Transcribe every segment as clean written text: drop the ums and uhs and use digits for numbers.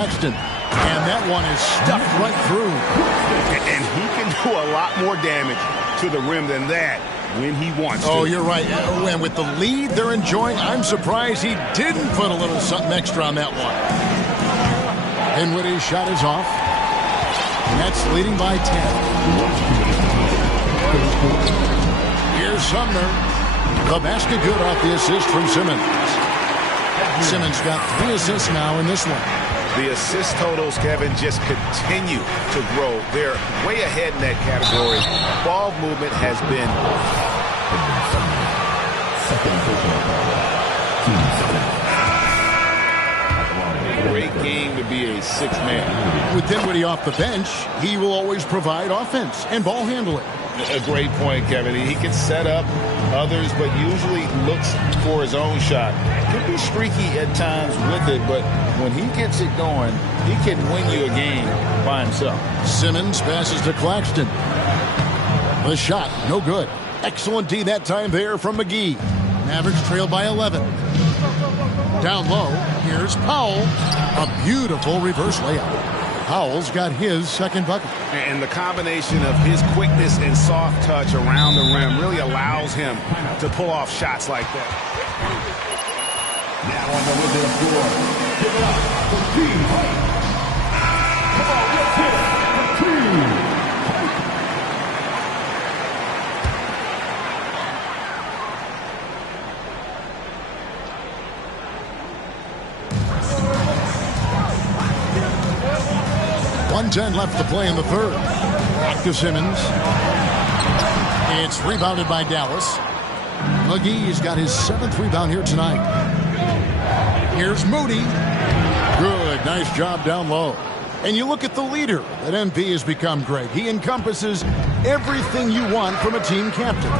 Claxton. And that one is stuffed right through. And he can do a lot more damage to the rim than that when he wants to. Oh, you're right. And with the lead they're enjoying, I'm surprised he didn't put a little something extra on that one. Dinwiddie's shot is off. Nets leading by 10. Here's Sumner. The basket good off the assist from Simmons. Simmons got 3 assists now in this one. The assist totals, Kevin, just continue to grow. They're way ahead in that category. Ball movement has been... Great game to be a six-man. With Dinwiddie off the bench, he will always provide offense and ball handling. A great point, Kevin. He can set up others, but usually looks for his own shot. Could be streaky at times with it, but when he gets it going, he can win you a game by himself. Simmons passes to Claxton. The shot, no good. Excellent D that time there from McGee. Mavericks trail by 11. Down low, here's Powell. A beautiful reverse layup. Powell's got his second bucket. And the combination of his quickness and soft touch around the rim really allows him to pull off shots like that. Now on the middle of the floor, give it up for Team Hype. Come on, let's hit it for Team Hype. .110 left to play in the third. Back to Simmons. It's rebounded by Dallas. McGee's got his 7th rebound here tonight. Here's Moody. Good, nice job down low. And you look at the leader that MP has become, Greg. He encompasses everything you want from a team captain.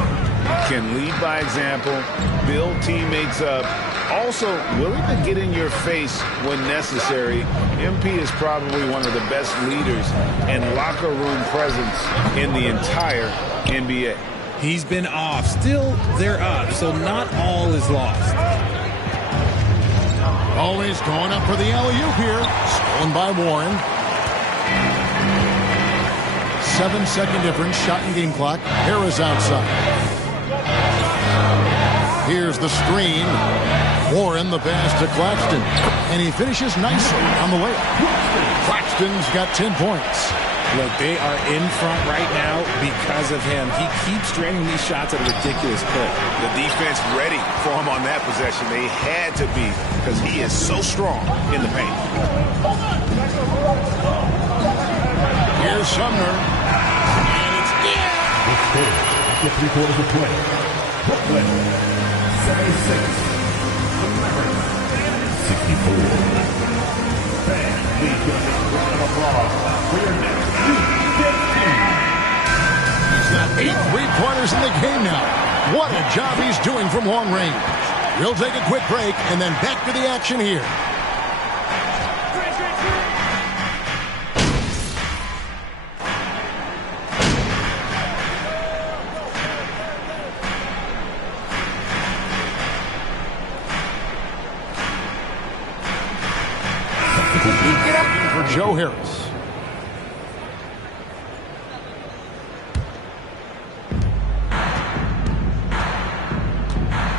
Can lead by example, build teammates up, also willing to get in your face when necessary. MP is probably one of the best leaders and locker room presence in the entire NBA. He's been off. Still, they're up, so not all is lost. Always going up for the alley-oop here. Stolen by Warren. 7-second difference, shot and game clock. Harris outside. Here's the screen. Warren the pass to Claxton. And he finishes nicely on the way. Claxton's got 10 points. Look, they are in front right now because of him. He keeps draining these shots at a ridiculous clip. The defense ready for him on that possession. They had to be because he is so strong in the paint. Here's Sumner. And it's in. After 3 quarters of play, Brooklyn 76, Mavericks 64. Fans, please give a round of applause for your next He's got 8 3-pointers in the game now. What a job he's doing from long range. We'll take a quick break and then back to the action here. For Joe Harris.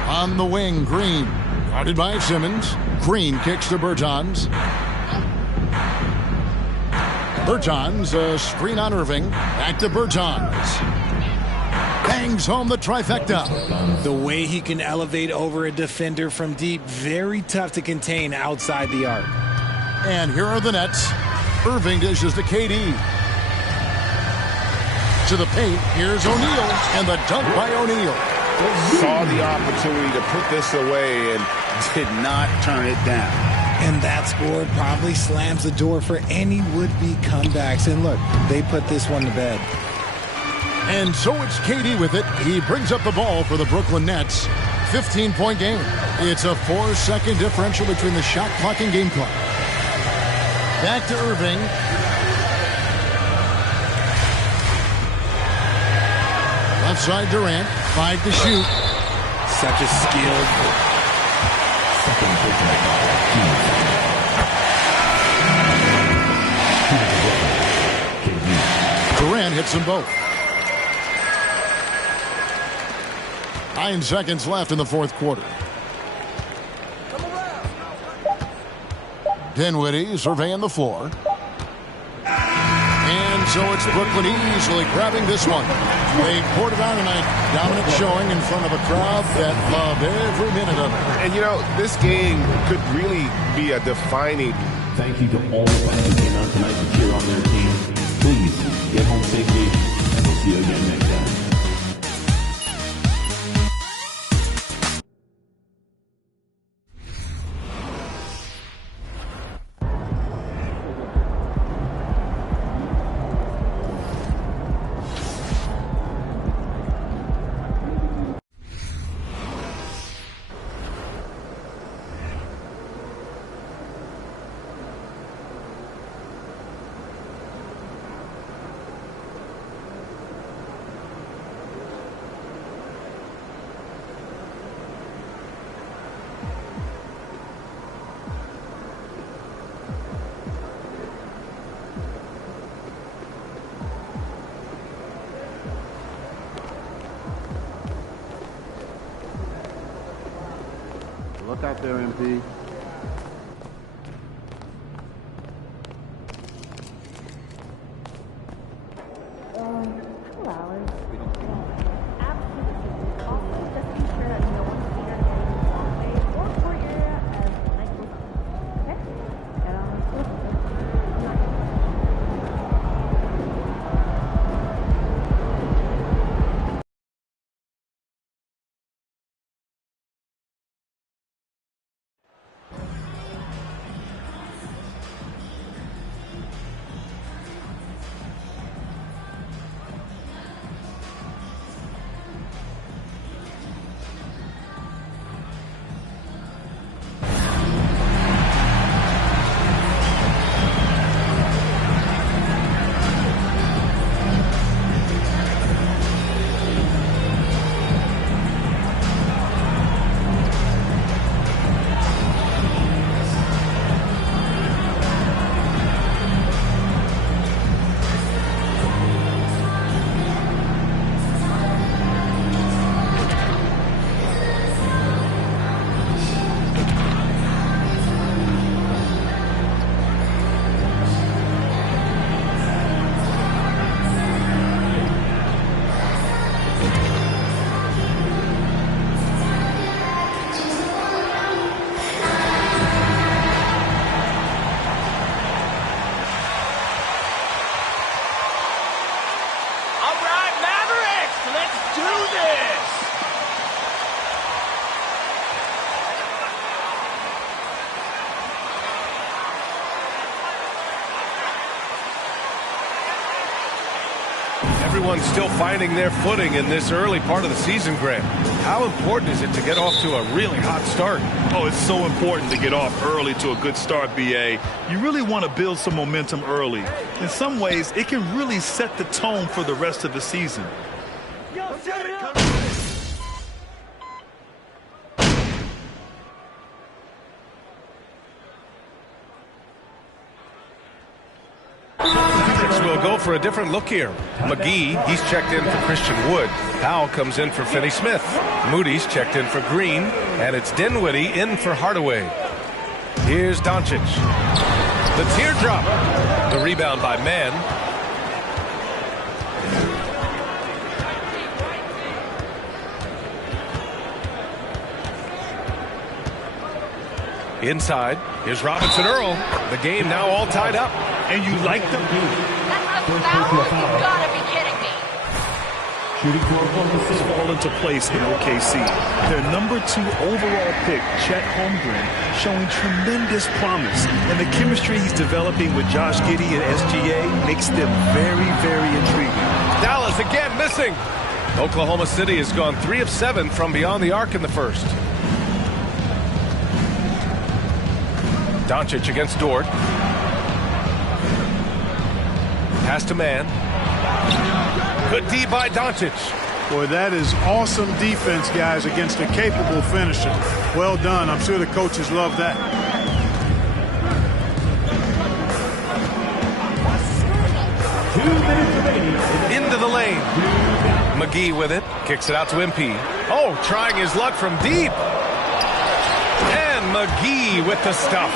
On the wing, Green. Guarded by Simmons. Green kicks to Bertans. Bertans, a screen on Irving. Back to Bertans. Bangs home the trifecta. The way he can elevate over a defender from deep, very tough to contain outside the arc. And here are the Nets. Irving dishes to KD. To the paint, here's O'Neal, and the dunk by O'Neal. Saw the opportunity to put this away and did not turn it down. And that score probably slams the door for any would-be comebacks. And look, they put this one to bed. And so it's KD with it. He brings up the ball for the Brooklyn Nets. 15-point game. It's a 4-second differential between the shot clock and game clock. Back to Irving. Left side Durant. 5 to shoot. Such a skilled. hits them both. 9 seconds left in the fourth quarter. Dinwiddie surveying the floor. And so it's Brooklyn easily grabbing this one. They poured it on tonight. Dominant showing in front of a crowd that loved every minute of it. And, you know, this game could really be a defining. Thank you to all the fans who came out tonight to cheer on their team. Please get home safely, and we'll see you again next time. Look out there, MP. Couple hours. Absolutely. Also, just be sure that no one's here in the hallway or court area as the night goes on. Okay? Get on the floor. Everyone's still finding their footing in this early part of the season, Graham. How important is it to get off to a really hot start? Oh, it's so important to get off early to a good start, BA. You really want to build some momentum early. In some ways, it can really set the tone for the rest of the season. We'll go for a different look here. McGee, he's checked in for Christian Wood. Powell comes in for Finney Smith. Moody's checked in for Green. And it's Dinwiddie in for Hardaway. Here's Doncic. The teardrop. The rebound by Mann. Inside, here's Robinson Earl. The game now all tied up. And you like them? That's a foul? You gotta be kidding me. Shooting for This fall into place in OKC. Their number 2 overall pick, Chet Holmgren, showing tremendous promise. And the chemistry he's developing with Josh Giddey and SGA makes them very, very intriguing. Dallas again missing. Oklahoma City has gone 3 of 7 from beyond the arc in the first. Doncic against Dort. Pass to Mann. Good D by Doncic. Boy, that is awesome defense, guys, against a capable finisher. Well done. I'm sure the coaches love that. 2 minutes remaining. Into the lane. McGee with it. Kicks it out to MP. Oh, trying his luck from deep. And McGee with the stuff.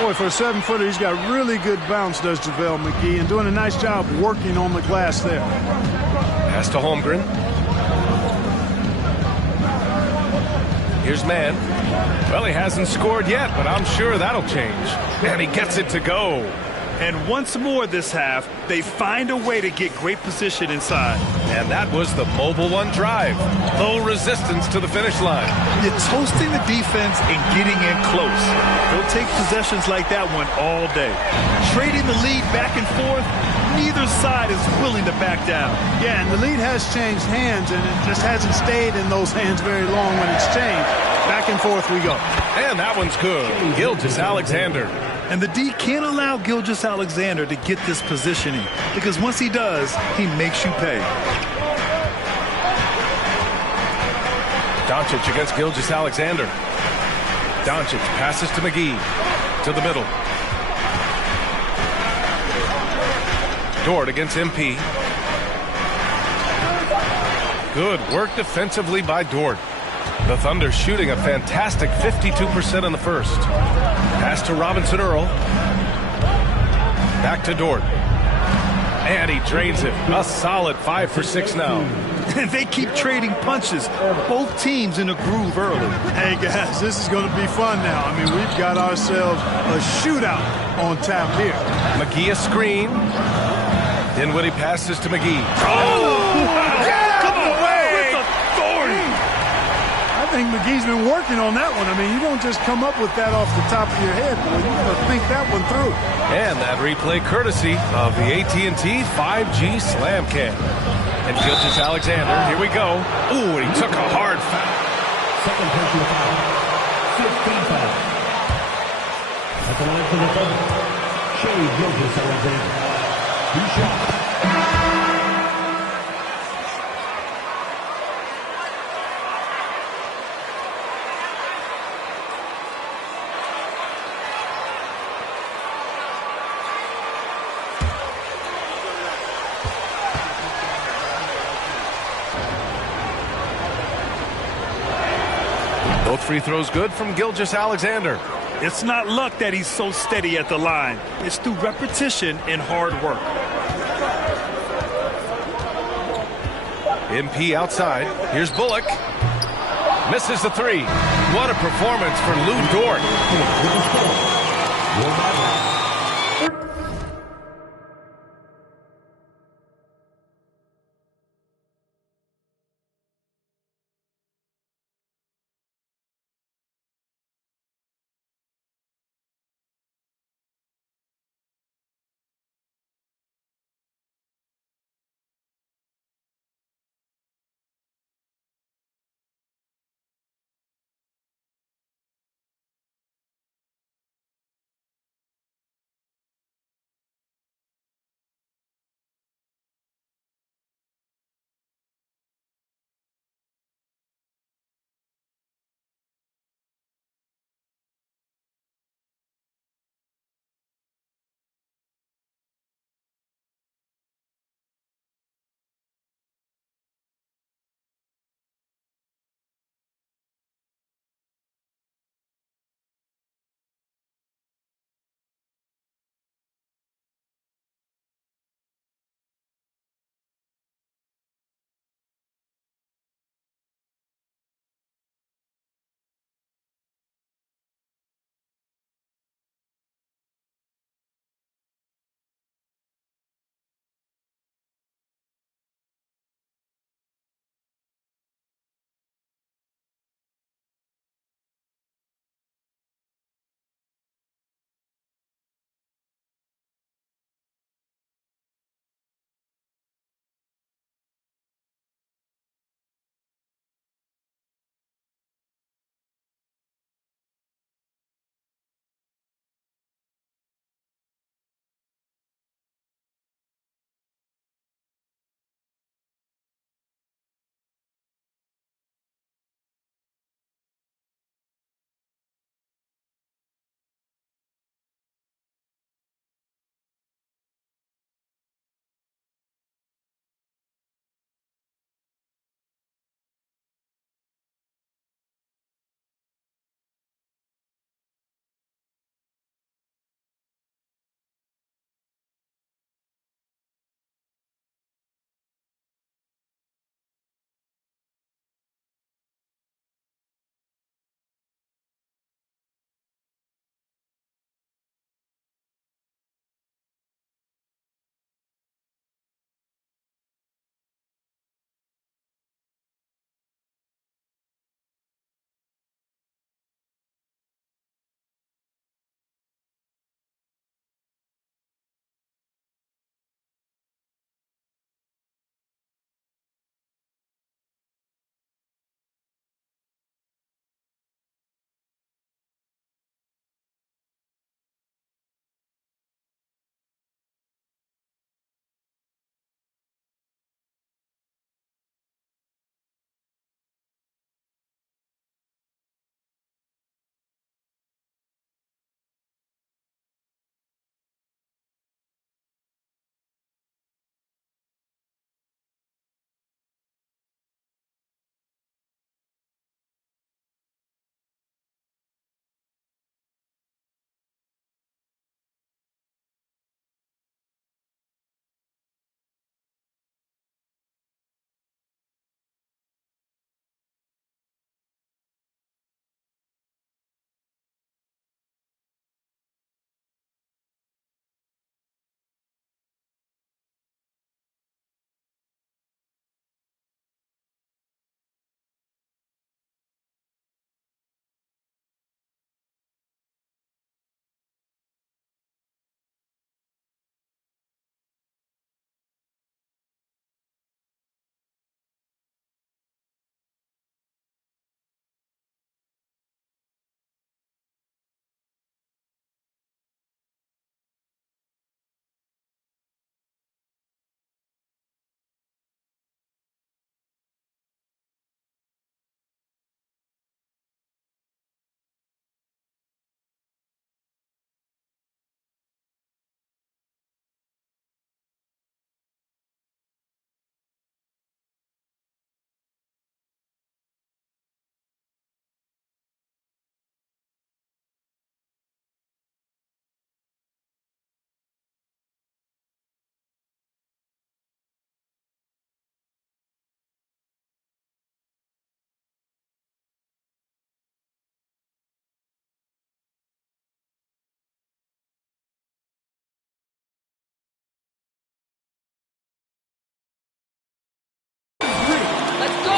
Boy, for a 7-footer, he's got really good bounce, does JaVale McGee, and doing a nice job working on the glass there. Pass to Holmgren. Here's Mann. Well, he hasn't scored yet, but I'm sure that'll change. And he gets it to go. And once more this half, they find a way to get great position inside. And that was the Mobile One drive. Low resistance to the finish line. You're toasting the defense and getting in close. They'll take possessions like that one all day. Trading the lead back and forth, neither side is willing to back down. Yeah, and the lead has changed hands, and it just hasn't stayed in those hands very long when it's changed. Back and forth we go. And that one's good. Gilgeous-Alexander. And the D can't allow Gilgeous-Alexander to get this positioning, because once he does, he makes you pay. Doncic against Gilgeous-Alexander. Doncic passes to McGee. To the middle. Dort against MP. Good work defensively by Dort. The Thunder shooting a fantastic 52% in the first. Pass to Robinson Earl. Back to Dort. And he drains it. A solid 5 for 6 now. And they keep trading punches. Both teams in a groove early. Hey, guys, this is going to be fun now. I mean, we've got ourselves a shootout on tap here. McGee a screen. Dinwiddie passes to McGee. I think McGee's been working on that one. I mean, you don't just come up with that off the top of your head, boy. You got to think that one through. And that replay courtesy of the AT&T 5G Slam Cam. And Gilgeous-Alexander, here we go. Ooh, and he took a hard foul. Second personal foul. 15 foul. At the line for the Thunder, Shai Gilgeous-Alexander. 2 shots. Both free throws good from Gilgeous-Alexander. It's not luck that he's so steady at the line. It's through repetition and hard work. MP outside. Here's Bullock. Misses the three. What a performance for Lou Dort.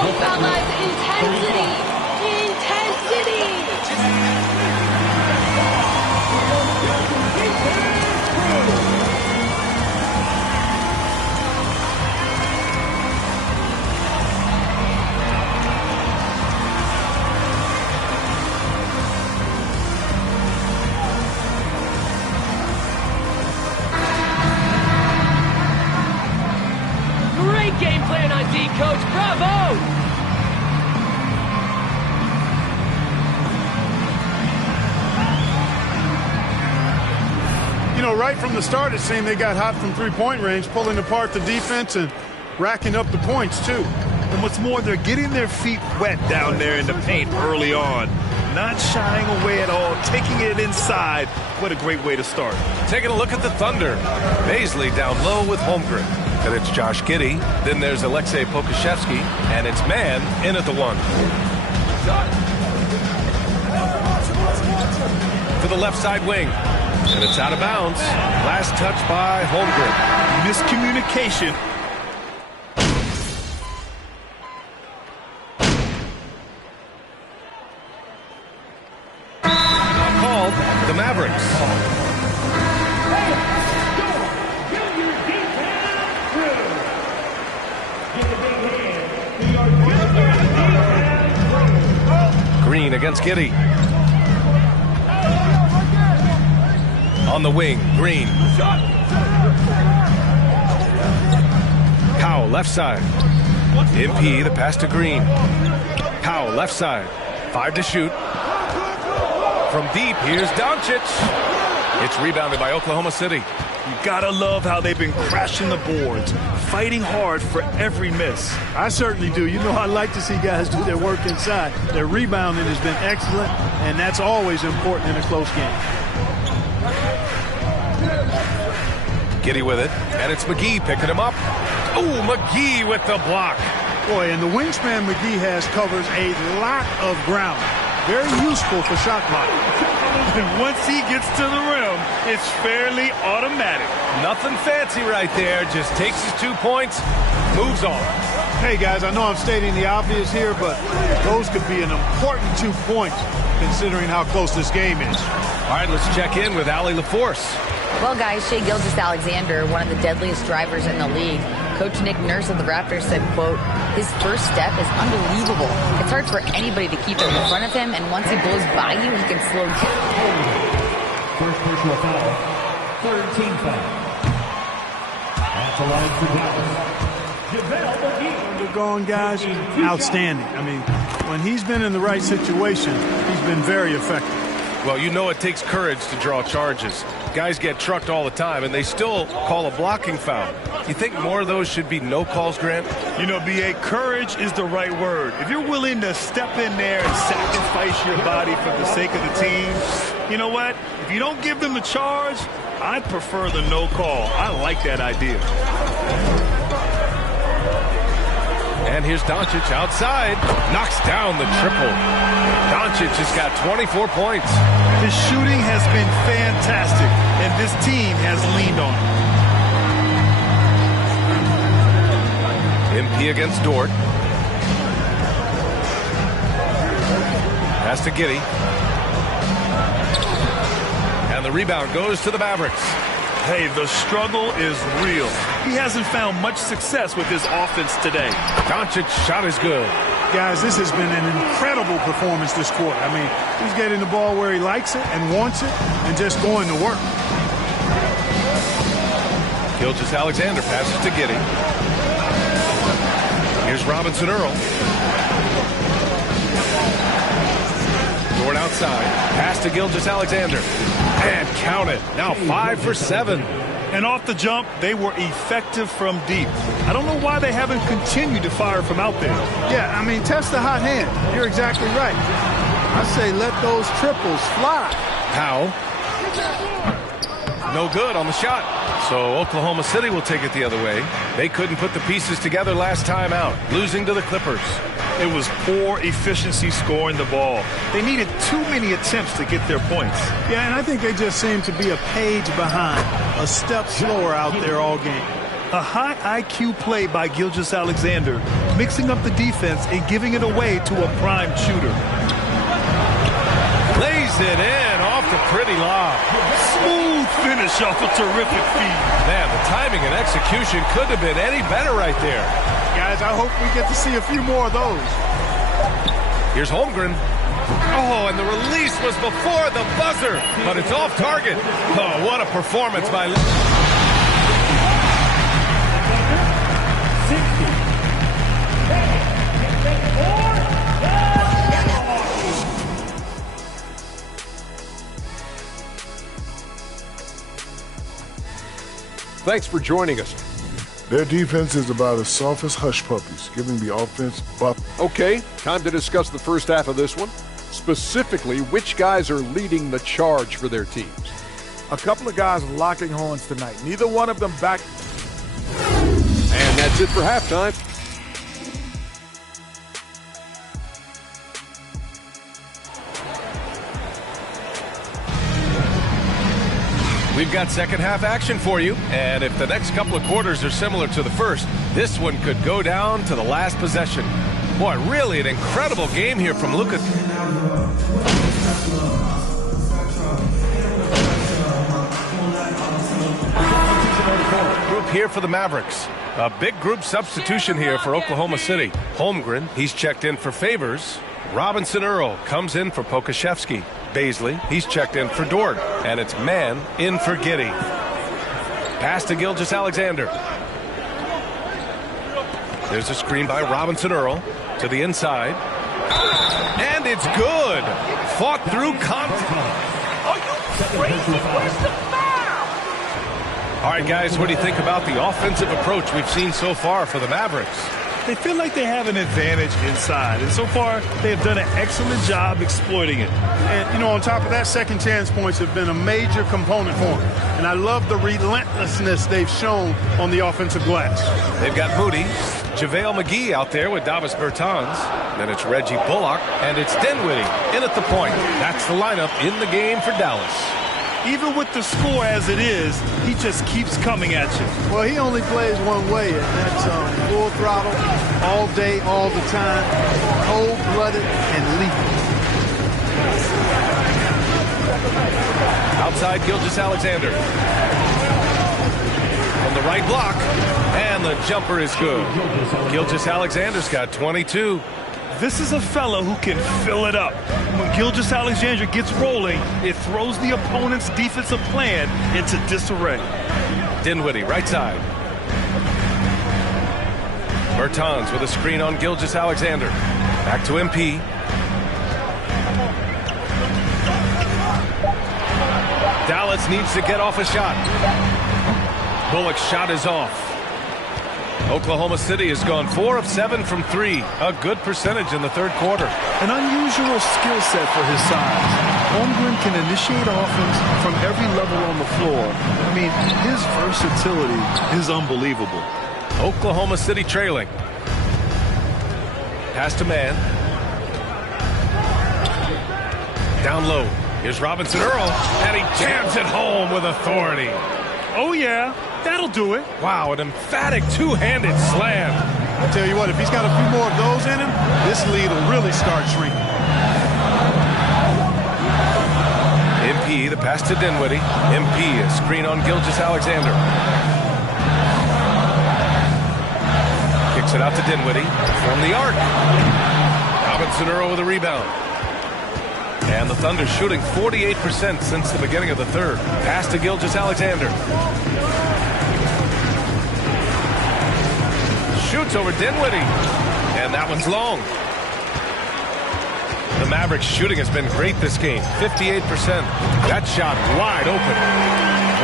both foul lines. Intensity. Great game plan on D, Coach. Bravo! You know, right from the start, it seemed they got hot from three-point range, pulling apart the defense and racking up the points, too. And what's more, they're getting their feet wet down there in the paint early on. Not shying away at all, taking it inside. What a great way to start. Taking a look at the Thunder. Baisley down low with Holmgren. And it's Josh Giddey. Then there's Alexei Pokusevski. And it's Man in at the one. To the left side wing. And it's out of bounds. Last touch by Holmgren. Miscommunication. Called the Mavericks. Green against Giddey. On the wing, Green. Powell, left side. MP, the pass to Green. Powell, left side. 5 to shoot. From deep, here's Doncic. It's rebounded by Oklahoma City. You gotta love how they've been crashing the boards, fighting hard for every miss. I certainly do. You know, I like to see guys do their work inside. Their rebounding has been excellent, and that's always important in a close game. Giddey with it, and it's McGee picking him up. Oh, McGee with the block. Boy, and the wingspan McGee has covers a lot of ground. Very useful for shot blocking. And once he gets to the rim, it's fairly automatic. Nothing fancy right there. Just takes his 2 points, moves on. Hey, guys, I know I'm stating the obvious here, but those could be an important 2 points considering how close this game is. All right, let's check in with Allie LaForce. Well, guys, Shai Gilgeous-Alexander, one of the deadliest drivers in the league. Coach Nick Nurse of the Raptors said, quote, his first step is unbelievable. It's hard for anybody to keep him in front of him, and once he blows by you, he can slow down. First personal foul. Third team foul. At the line for Dallas. JaVale McGee. Undergone, guys, outstanding. I mean, when he's been in the right situation, he's been very effective. Well, you know it takes courage to draw charges. Guys get trucked all the time, and they still call a blocking foul. You think more of those should be no calls, Grant? You know, B.A., courage is the right word. If you're willing to step in there and sacrifice your body for the sake of the team, you know what? If you don't give them the charge, I prefer the no call. I like that idea. And here's Doncic outside. Knocks down the triple. Doncic has got 24 points. His shooting has been fantastic, and this team has leaned on him. MP against Dort. Pass to Giddey. And the rebound goes to the Mavericks. Hey, the struggle is real. He hasn't found much success with his offense today. Doncic shot is good. Guys, this has been an incredible performance this quarter. I mean, he's getting the ball where he likes it and wants it and just going to work. Gilgeous-Alexander passes to Giddey. Here's Robinson Earl. Dort outside. Pass to Gilgeous-Alexander. And count it. Now 5 for 7. And off the jump, they were effective from deep. I don't know why they haven't continued to fire from out there. Yeah, I mean, test the hot hand. You're exactly right. I say let those triples fly. Powell. No good on the shot. So Oklahoma City will take it the other way. They couldn't put the pieces together last time out, losing to the Clippers. It was poor efficiency scoring the ball. They needed too many attempts to get their points. Yeah, and I think they just seem to be a page behind, a step slower out there all game. A high IQ play by Gilgeous-Alexander, mixing up the defense and giving it away to a prime shooter. Lays it in off the pretty lob. Smooth finish off a terrific feed. Man, the timing and execution couldn't have been any better right there. Guys, I hope we get to see a few more of those. Here's Holmgren. Oh, and the release was before the buzzer, but it's off target. Oh, what a performance by... Thanks for joining us. Their defense is about as soft as hush puppies, giving the offense buff. Okay, time to discuss the first half of this one. Specifically, which guys are leading the charge for their teams? A couple of guys locking horns tonight. Neither one of them back. And that's it for halftime. We've got second half action for you, and if the next couple of quarters are similar to the first, this one could go down to the last possession. Boy, really an incredible game here from Luka. Group here for the Mavericks. A big group substitution here for Oklahoma City. Holmgren, he's checked in for Favors. Robinson Earl comes in for Pokashevsky. Baisley, he's checked in for Dort. And it's Mann in for Giddey. Pass to Gilgeous-Alexander. There's a screen by Robinson Earl to the inside. And it's good. Fought through contact. Are you crazy? Where's the foul? All right, guys, what do you think about the offensive approach we've seen so far for the Mavericks? They feel like they have an advantage inside, and so far they have done an excellent job exploiting it. And, you know, on top of that, second chance points have been a major component for them. And I love the relentlessness they've shown on the offensive glass. They've got Moody, JaVale McGee out there with Davis Bertans. Then it's Reggie Bullock, and it's Dinwiddie in at the point. That's the lineup in the game for Dallas. Even with the score as it is, he just keeps coming at you. Well, he only plays one way, and that's full throttle, all day, all the time, cold-blooded and lethal. Outside Gilgeous-Alexander. From the right block, and the jumper is good. Gilgeous-Alexander's got 22. This is a fella who can fill it up. When Gilgeous-Alexander gets rolling, it throws the opponent's defensive plan into disarray. Dinwiddie, right side. Bertans with a screen on Gilgeous-Alexander. Back to MP. Dallas needs to get off a shot. Bullock's shot is off. Oklahoma City has gone 4 of 7 from 3. A good percentage in the third quarter. An unusual skill set for his size. Holmgren can initiate offense from every level on the floor. I mean, his versatility is unbelievable. Oklahoma City trailing. Pass to Mann. Down low. Here's Robinson Earl, and he jams it home with authority. Oh, yeah. That'll do it. Wow, an emphatic two-handed slam. I tell you what, if he's got a few more of those in him, this lead will really start shrinking. MP, the pass to Dinwiddie. MP, a screen on Gilgeous-Alexander. Kicks it out to Dinwiddie from the arc. Robinson Earl with a rebound. And the Thunder shooting 48% since the beginning of the third. Pass to Gilgeous-Alexander. Shoots over Dinwiddie. And that one's long. The Mavericks shooting has been great this game. 58%. That shot wide open.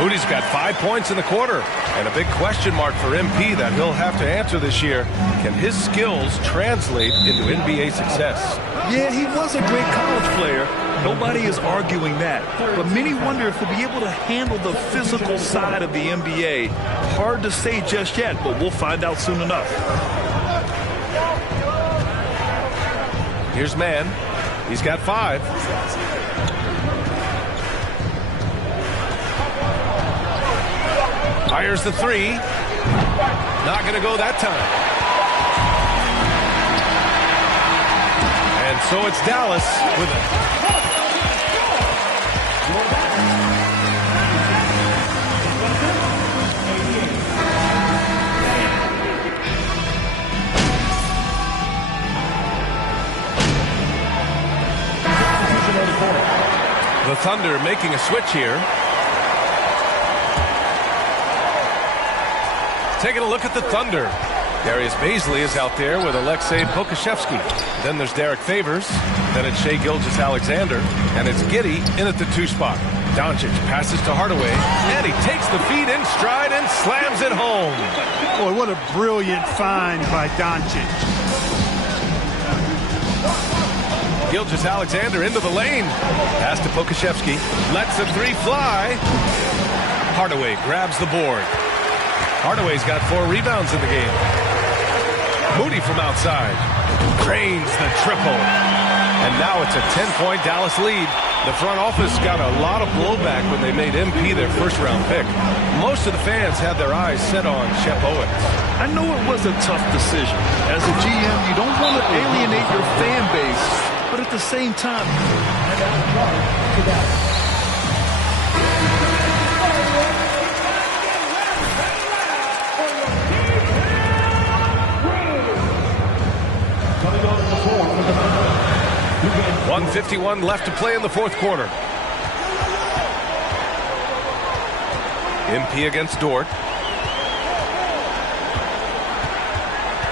Moody's got 5 points in the quarter. And a big question mark for MP that he'll have to answer this year. Can his skills translate into NBA success? Yeah, he was a great college player. Nobody is arguing that. But many wonder if he'll be able to handle the physical side of the NBA. Hard to say just yet, but we'll find out soon enough. Here's Mann. He's got 5. Fires the 3. Not going to go that time. And so it's Dallas with it. The Thunder making a switch here. Taking a look at the Thunder. Darius Baisley is out there with Alexei Pokusevski. Then there's Derek Favors. Then it's Shai Gilgeous-Alexander. And it's Giddey in at the 2 spot. Doncic passes to Hardaway. And he takes the feed in stride and slams it home. Boy, what a brilliant find by Doncic. Gilgeous-Alexander into the lane. Pass to Pokusevski. Lets a 3 fly. Hardaway grabs the board. Hardaway's got 4 rebounds in the game. Moody from outside. Drains the triple. And now it's a 10-point Dallas lead. The front office got a lot of blowback when they made MP their first-round pick. Most of the fans had their eyes set on Shep Owens. I know it was a tough decision. As a GM, you don't want to alienate your fan base, but at the same time, .151 left to play in the fourth quarter. MP against Dort.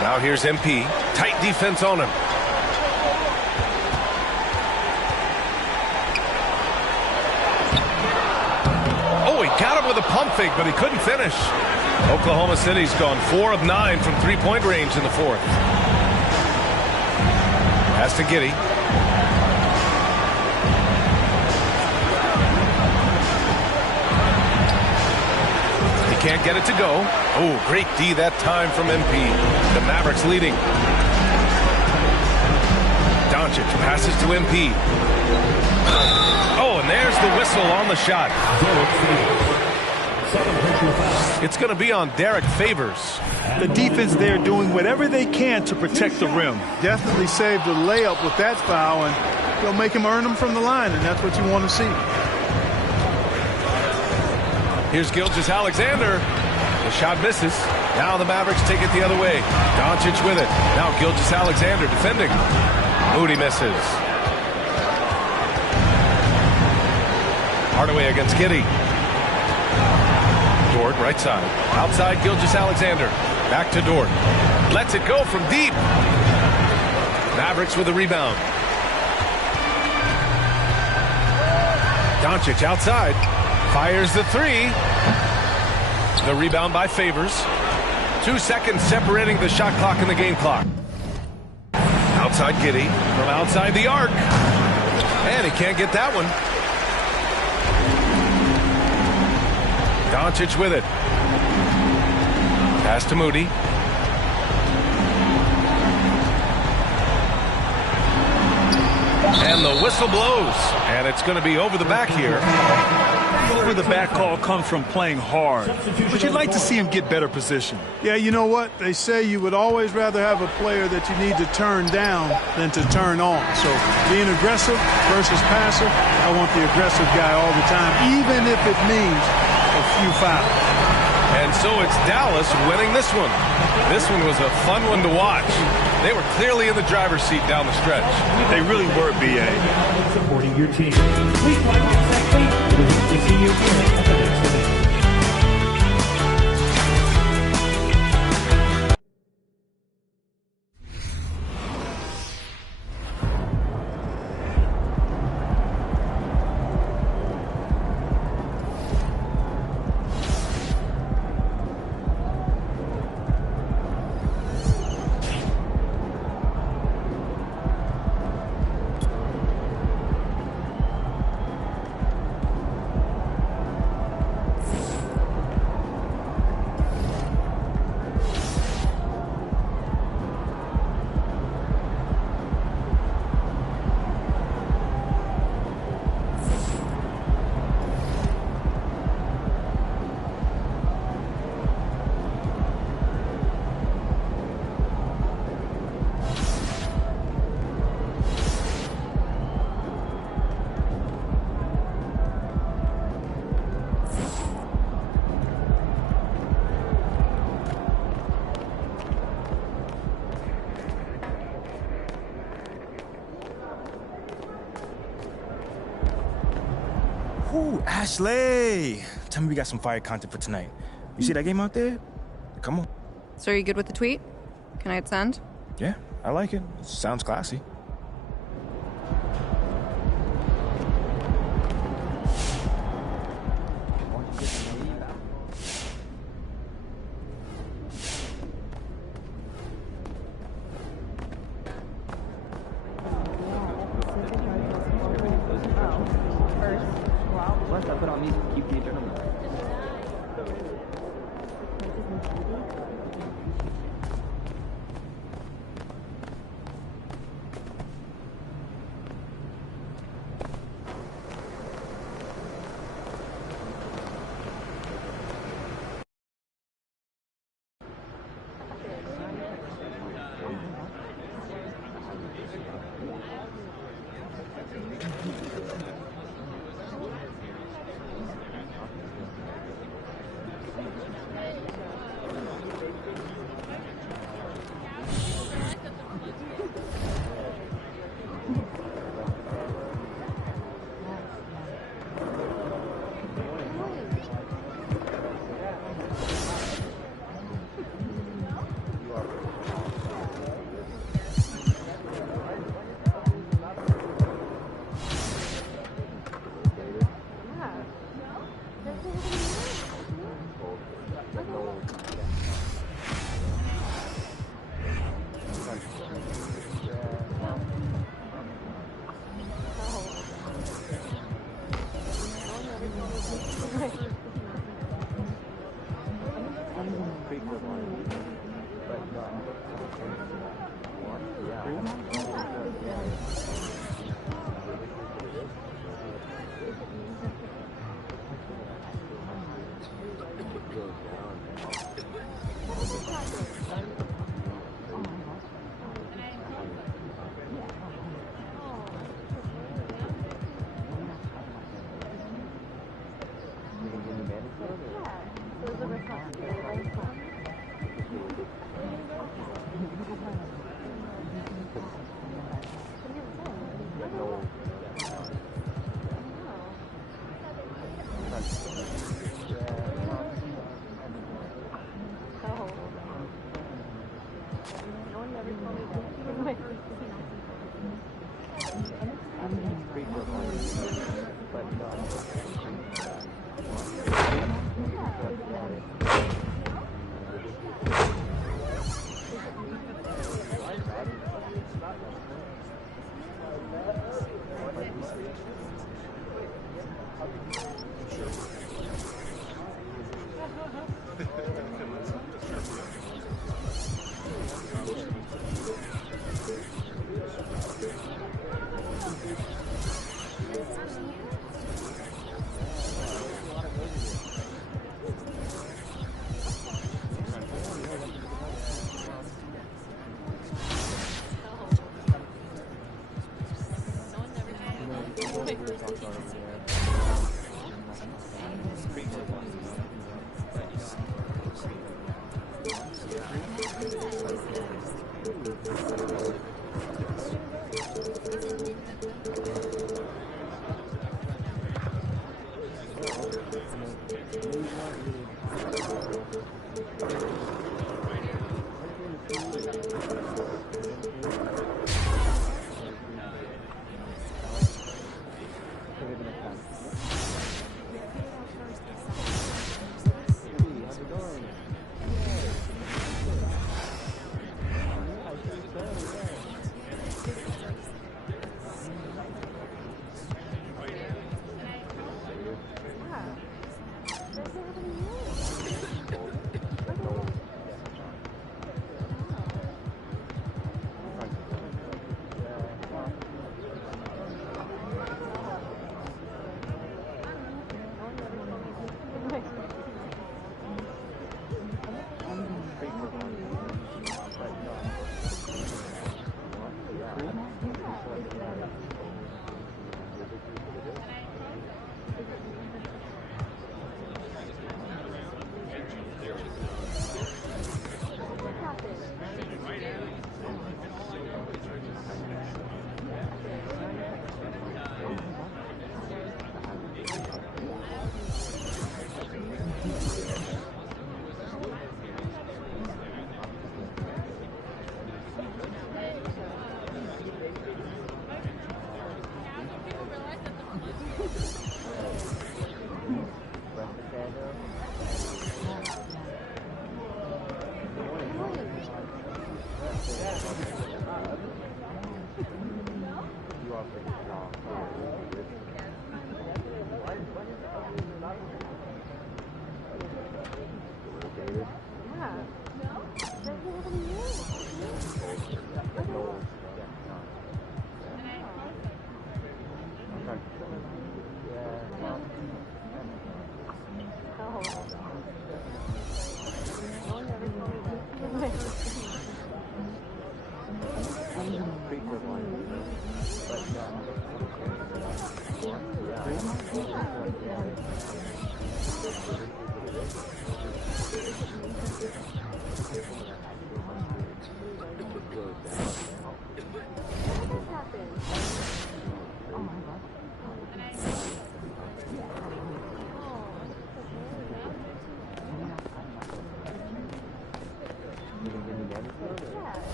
Now here's MP. Tight defense on him. Oh, he got him with a pump fake, but he couldn't finish. Oklahoma City's gone 4 of 9 from three-point range in the fourth. Pass to Giddey. Can't get it to go. Oh, great D that time from MP. The Mavericks leading. Doncic passes to MP. Oh, and there's the whistle on the shot. It's going to be on Derek Favors. The defense there doing whatever they can to protect the rim. Definitely saved the layup with that foul, and they'll make him earn them from the line, and that's what you want to see. Here's Gilgeous-Alexander. The shot misses. Now the Mavericks take it the other way. Doncic with it. Now Gilgeous-Alexander defending. Moody misses. Hardaway against Giddey. Dort right side. Outside Gilgeous-Alexander. Back to Dort. Lets it go from deep. Mavericks with a rebound. Doncic outside. Fires the 3. The rebound by Favors. 2 seconds separating the shot clock and the game clock. Outside Giddey from outside the arc. And he can't get that one. Doncic with it. Pass to Moody. And the whistle blows. And it's going to be over the back here. Over the back call comes from playing hard, but you'd like to see him get better position. Yeah, you know what? They say you would always rather have a player that you need to turn down than to turn on. So being aggressive versus passive, I want the aggressive guy all the time, even if it means a few fouls. And so it's Dallas winning this one. This one was a fun one to watch. They were clearly in the driver's seat down the stretch. They really were, B.A. Supporting your team. Please like and second. To see you at the next event. Ooh, Ashley! Tell me we got some fire content for tonight. You see that game out there? Come on. So are you good with the tweet? Can I hit send? Yeah, I like it. Sounds classy. Once I put on music, keep the adrenaline.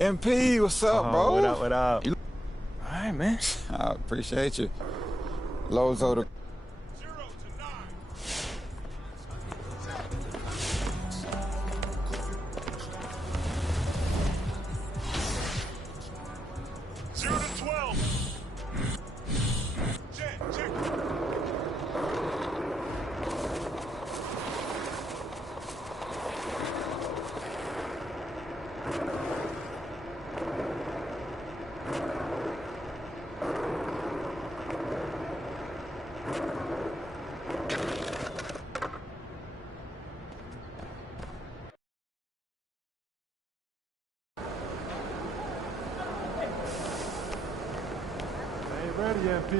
MP, what's up, bro? What up, what up? All right, man. I appreciate you. Lozo the... Ready, MP.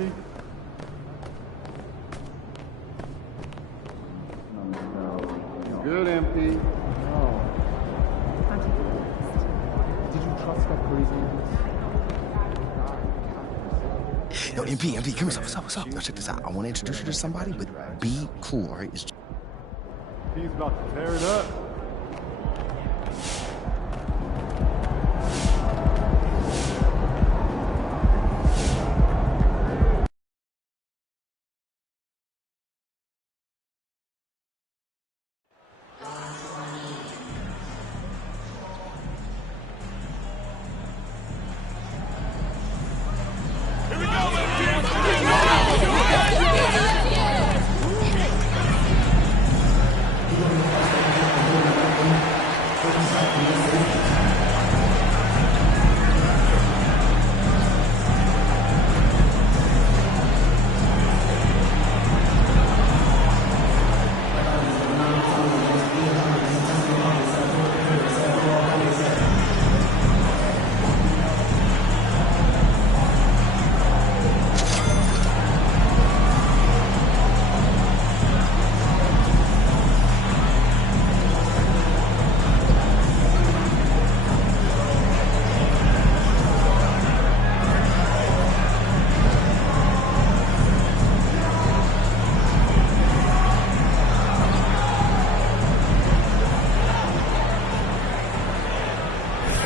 Good, MP. No. Did you trust that crazy ass? Yo, MP, come here. What's up? Yo, check this out. I want to introduce you to somebody, but be cool, all right? He's about to tear it up.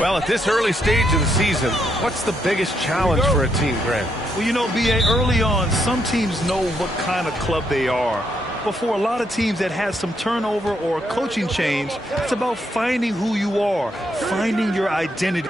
Well, at this early stage of the season, what's the biggest challenge for a team, Grant? Well, you know, B.A., early on, some teams know what kind of club they are. But for a lot of teams that had some turnover or a coaching change, it's about finding who you are, finding your identity.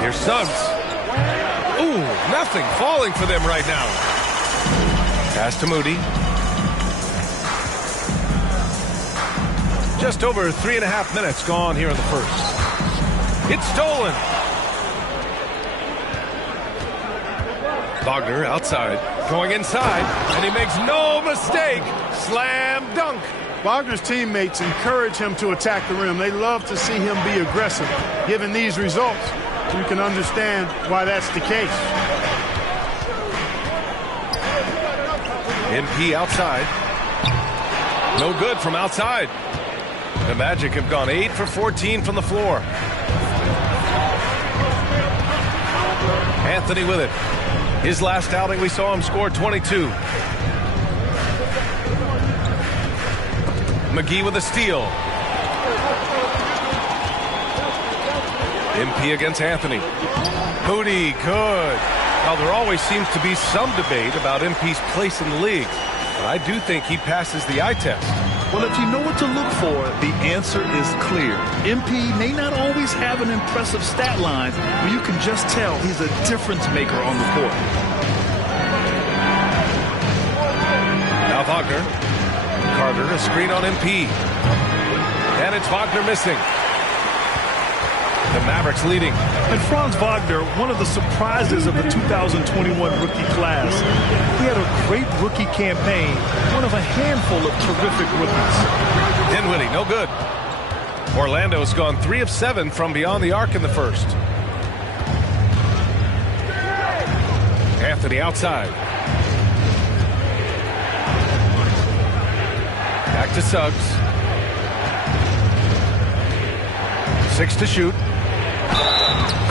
Here's Suggs. Ooh, nothing falling for them right now. Pass to Moody. Just over 3.5 minutes gone here in the first. It's stolen. Wagner outside, going inside, and he makes no mistake. Slam dunk. Wagner's teammates encourage him to attack the rim. They love to see him be aggressive. Given these results, you can understand why that's the case. MP outside. No good from outside. The Magic have gone 8 for 14 from the floor. Anthony with it. His last outing, we saw him score 22. McGee with a steal. MP against Anthony. Moody, good. Well, there always seems to be some debate about MP's place in the league, but I do think he passes the eye test. Well, if you know what to look for, the answer is clear. MP may not always have an impressive stat line, but you can just tell he's a difference maker on the court. Now Wagner. Carter, a screen on MP. And it's Wagner missing. The Mavericks leading. And Franz Wagner, one of the surprises of the 2021 rookie class. He had a great rookie campaign, one of a handful of terrific rookies. Dinwiddie, no good. Orlando's gone 3 of 7 from beyond the arc in the first. Anthony outside. Back to Suggs. 6 to shoot.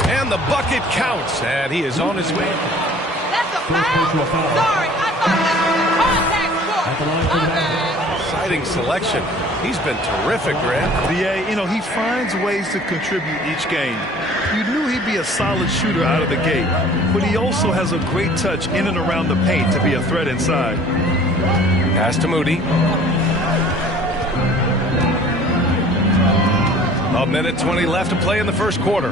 And the bucket counts. And he is on his way. That's a foul? Sorry, I thought that was contact sport. My bad. Exciting selection. He's been terrific, Grant. Yeah, you know, he finds ways to contribute each game. You knew he'd be a solid shooter out of the gate, but he also has a great touch in and around the paint to be a threat inside. Pass to Moody. A minute 20 left to play in the first quarter.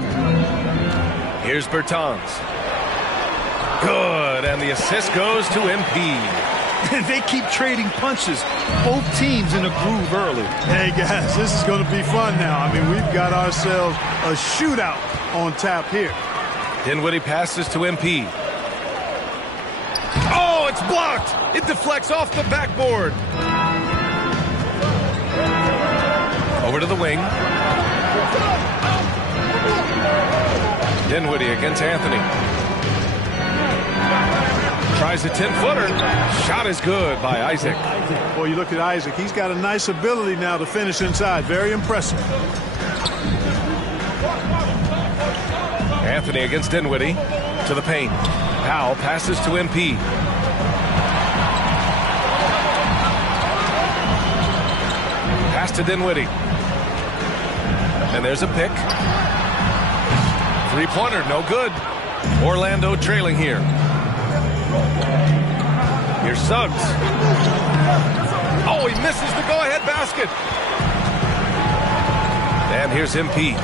Here's Bertans. Good, and the assist goes to MP. They keep trading punches. Both teams in a groove early. Hey, guys, this is going to be fun now. I mean, we've got ourselves a shootout on tap here. Dinwiddie passes to MP. Oh, it's blocked. It deflects off the backboard. Over to the wing. Dinwiddie against Anthony. Tries a 10-footer. Shot is good by Isaac. Well, you look at Isaac. He's got a nice ability now to finish inside. Very impressive. Anthony against Dinwiddie. To the paint. Powell passes to MP. Pass to Dinwiddie. And there's a pick. Three-pointer, no good. Orlando trailing here. Here's Suggs. Oh, he misses the go-ahead basket. And here's MP.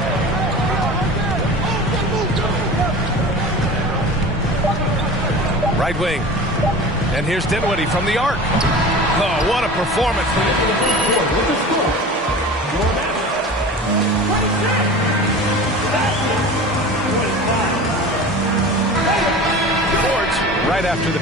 Right wing. And here's Dinwiddie from the arc. Oh, what a performance. Right after the...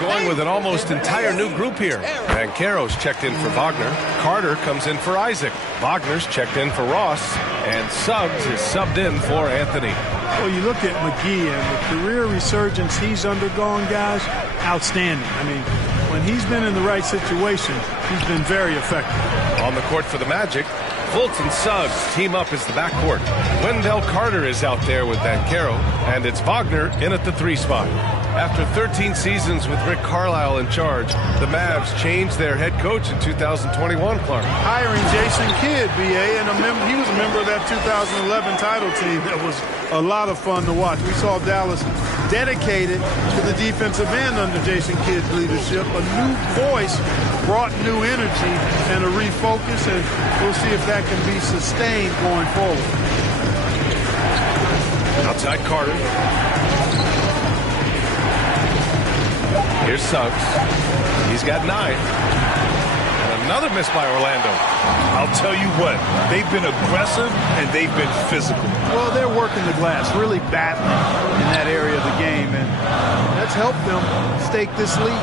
Going with an almost entire new group here. Banchero's checked in for Wagner. Carter comes in for Isaac. Wagner's checked in for Ross. And Suggs is subbed in for Anthony. Well, you look at McGee and the career resurgence he's undergone, guys, outstanding. I mean, when he's been in the right situation, he's been very effective. On the court for the Magic, Fultz and Suggs team up as the backcourt. Wendell Carter is out there with Mycareer, and it's Wagner in at the 3 spot. After 13 seasons with Rick Carlisle in charge, the Mavs changed their head coach in 2021, Clark. Hiring Jason Kidd, BA, and he was a member of that 2011 title team. That was a lot of fun to watch. We saw Dallas dedicated to the defensive end under Jason Kidd's leadership. A new voice brought new energy and a refocus, and we'll see if that can be sustained going forward. Outside Carter. Here's Suggs. He's got 9. And another miss by Orlando. I'll tell you what, they've been aggressive and they've been physical. Well, they're working the glass, really battling in that area of the game, and that's helped them stake this lead.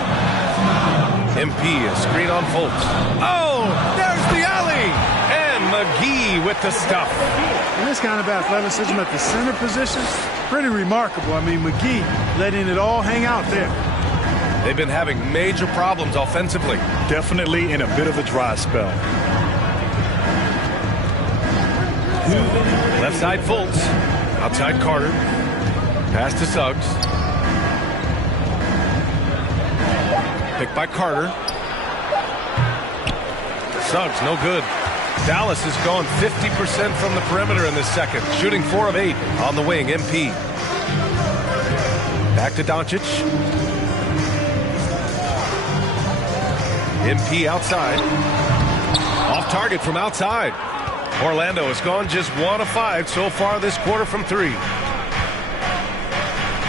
MP, a screen on Fultz. Oh, there's the alley! And McGee with the stuff. And this kind of athleticism at the center position, pretty remarkable. I mean, McGee letting it all hang out there. They've been having major problems offensively. Definitely in a bit of a dry spell. Left side Fultz. Outside Carter. Pass to Suggs. Picked by Carter. Suggs, no good. Dallas has gone 50% from the perimeter in this second, shooting 4 of 8 on the wing. MP. Back to Doncic. MP outside. Off target from outside. Orlando has gone just 1 of 5 so far this quarter from 3.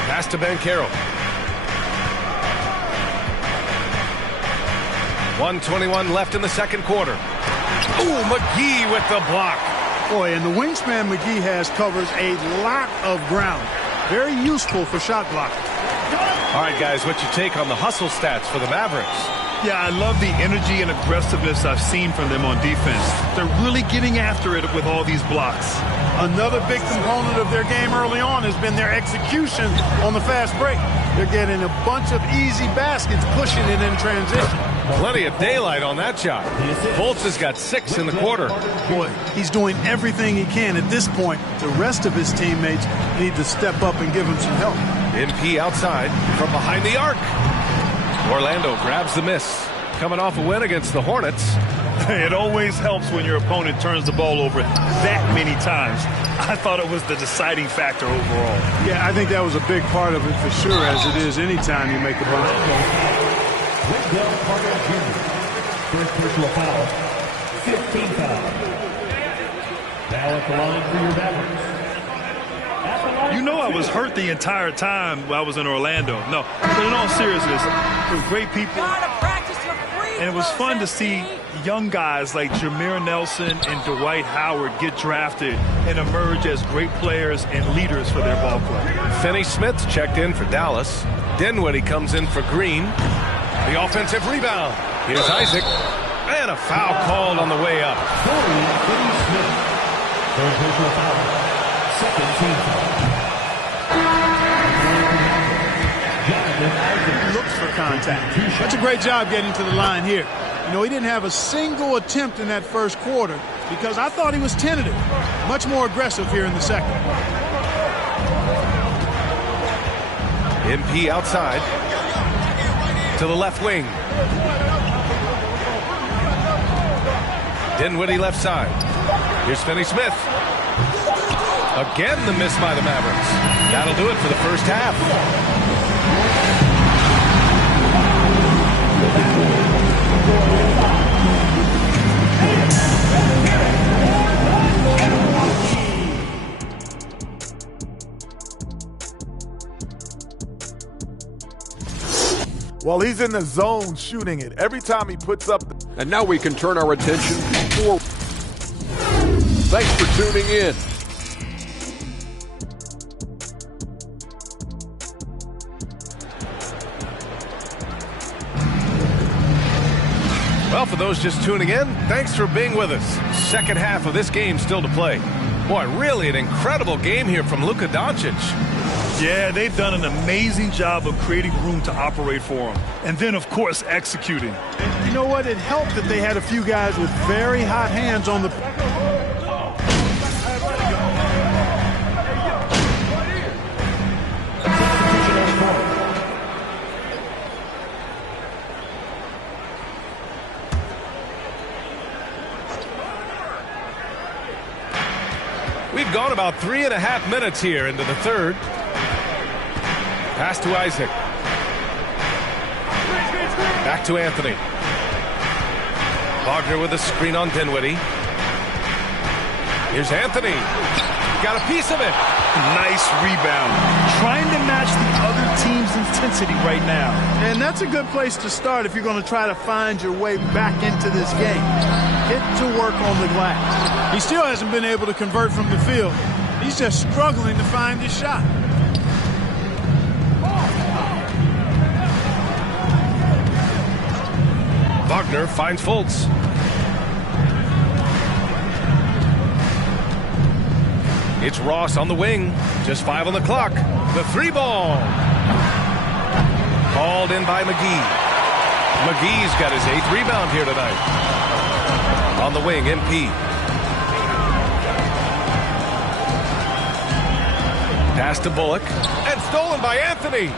Pass to Mycareer. 1:21 left in the second quarter. Ooh, McGee with the block. Boy, and the wingspan McGee has covers a lot of ground. Very useful for shot blocking. All right, guys, what's your take on the hustle stats for the Mavericks? Yeah, I love the energy and aggressiveness I've seen from them on defense. They're really getting after it with all these blocks. Another big component of their game early on has been their execution on the fast break. They're getting a bunch of easy baskets, pushing it in transition. Plenty of daylight on that shot. Fultz has got 6 in the quarter. Boy, he's doing everything he can at this point. The rest of his teammates need to step up and give him some help. MP outside from behind the arc. Orlando grabs the miss. Coming off a win against the Hornets. It always helps when your opponent turns the ball over that many times. I thought it was the deciding factor overall. Yeah, I think that was a big part of it for sure, as it is anytime you make a bunch of plays. Wendell Carter Jr. First personal foul. 15 foul. Now at the line for your Mavericks. You know I was hurt the entire time I was in Orlando. No, but in all seriousness, they're great people. And it was fun to see young guys like Jameer Nelson and Dwight Howard get drafted and emerge as great players and leaders for their ball club. Finney Smith checked in for Dallas. Dinwiddie comes in for Green. The offensive rebound. Here's Isaac. And a foul called on the way up. Finney Smith. Third personal foul. Second team foul. Looks for contact. That's a great job getting to the line here. You know, he didn't have a single attempt in that first quarter because I thought he was tentative. Much more aggressive here in the second. MP outside to the left wing. Dinwiddie left side. Here's Finney Smith. Again, the miss by the Mavericks. That'll do it for the first half. Well, he's in the zone shooting it. Every time he puts up. And now we can turn our attention forward. Thanks for tuning in. Well, for those just tuning in, thanks for being with us. Second half of this game still to play. Boy, really an incredible game here from Luka Doncic. Yeah, they've done an amazing job of creating room to operate for him. And then, of course, executing. And you know what? It helped that they had a few guys with very hot hands on the... We've gone about 3.5 minutes here into the third. Pass to Isaac. Back to Anthony. Wagner with a screen on Dinwiddie. Here's Anthony. Got a piece of it. Nice rebound. Trying to match the other team's intensity right now. And that's a good place to start if you're going to try to find your way back into this game. Get to work on the glass. He still hasn't been able to convert from the field. He's just struggling to find his shot. Wagner finds Fultz. It's Ross on the wing. Just 5 on the clock. The 3-ball. Called in by McGee. McGee's got his 8th rebound here tonight. On the wing, MP. Pass to Bullock. And stolen by Anthony.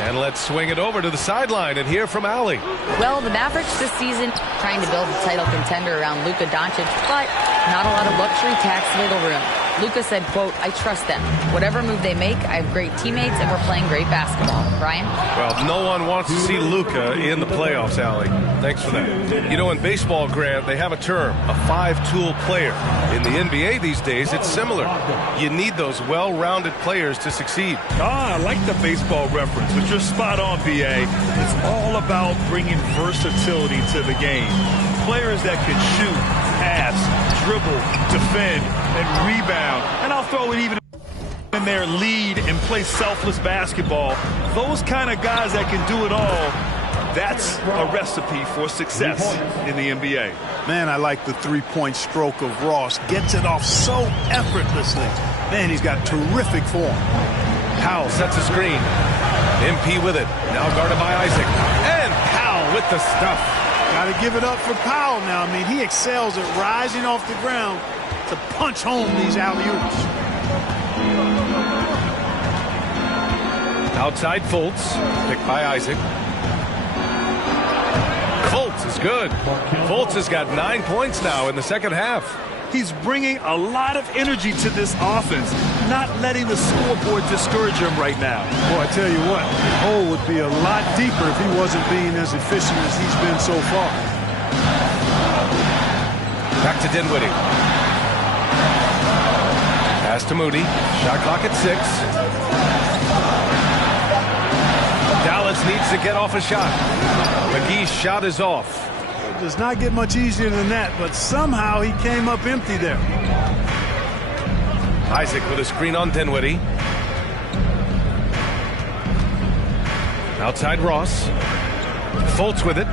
And let's swing it over to the sideline and hear from Allie. Well, the Mavericks this season trying to build a title contender around Luka Doncic, but not a lot of luxury tax wiggle room. Luka said, quote, I trust them. Whatever move they make, I have great teammates and we're playing great basketball. Brian? Well, no one wants to see Luka in the playoffs, Allie. Thanks for that. You know, in baseball, Grant, they have a term, a 5-tool player. In the NBA these days, it's similar. You need those well-rounded players to succeed. I like the baseball reference, but you're spot on, BA. It's all about bringing versatility to the game. Players that can shoot, pass, dribble, defend, and rebound. And I'll throw it even in their lead and play selfless basketball. Those kind of guys that can do it all, that's a recipe for success in the NBA. Man, I like the three-point stroke of Ross. Gets it off so effortlessly. Man, he's got terrific form. Powell sets a screen. MP with it. Now guarded by Isaac. And Powell with the stuff. Got to give it up for Powell now. I mean, he excels at rising off the ground to punch home these alley-oops. Outside Fultz. Picked by Isaac. Fultz is good. Fultz has got 9 points now in the second half. He's bringing a lot of energy to this offense, not letting the scoreboard discourage him right now. Boy, I tell you what, the hole would be a lot deeper if he wasn't being as efficient as he's been so far. Back to Dinwiddie. Pass to Moody. Shot clock at 6. Dallas needs to get off a shot. McGee's shot is off. It does not get much easier than that, but somehow he came up empty there. Isaac with a screen on Dinwiddie. Outside Ross. Fultz with it.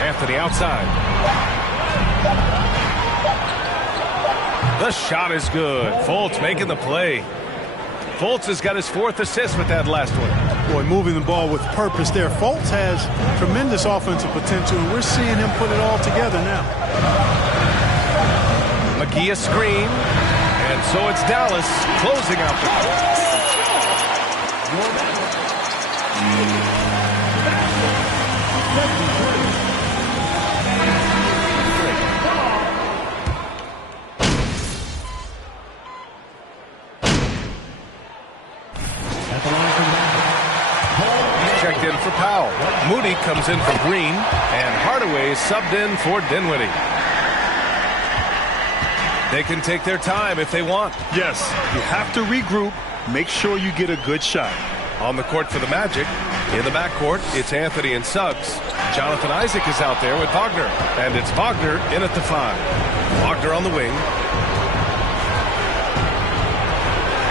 Anthony outside. The shot is good. Fultz making the play. Fultz has got his 4th assist with that last one. Boy, moving the ball with purpose there. Fultz has tremendous offensive potential, and we're seeing him put it all together now. McGee a screen, and so it's Dallas closing out the... Checked in for Powell. Moody comes in for Green, and Hardaway is subbed in for Dinwiddie. They can take their time if they want. Yes, you have to regroup. Make sure you get a good shot. On the court for the Magic, in the backcourt, it's Anthony and Suggs. Jonathan Isaac is out there with Wagner, and it's Wagner in at the 5. Wagner on the wing.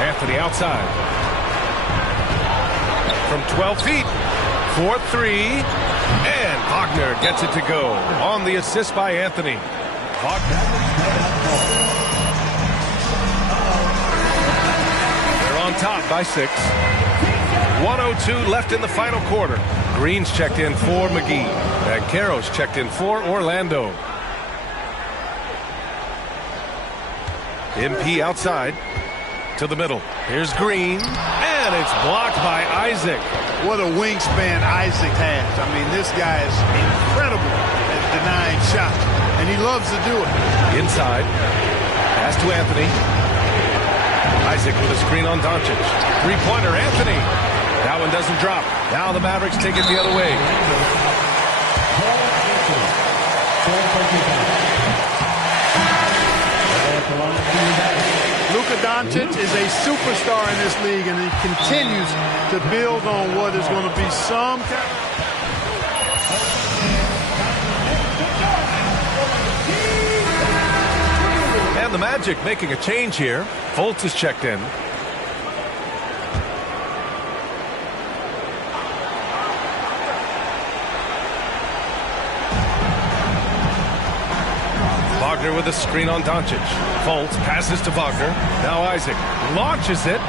Anthony outside. From 12 feet, 4-3, and Wagner gets it to go on the assist by Anthony. They're on top by 6. 1:02 left in the final quarter. Green's checked in for McGee. Banchero's checked in for Orlando. MP outside to the middle. Here's Green, and it's blocked by Isaac. What a wingspan Isaac has. I mean, this guy is incredible at denying shots, and he loves to do it. Inside. Pass to Anthony. Isaac with a screen on Doncic. Three-pointer, Anthony. That one doesn't drop. Now the Mavericks take it the other way. Luka Doncic is a superstar in this league, and he continues to build on what is going to be some kind of... And the Magic making a change here. Fultz is checked in. Wagner with a screen on Doncic. Fultz passes to Wagner. Now Isaac launches it.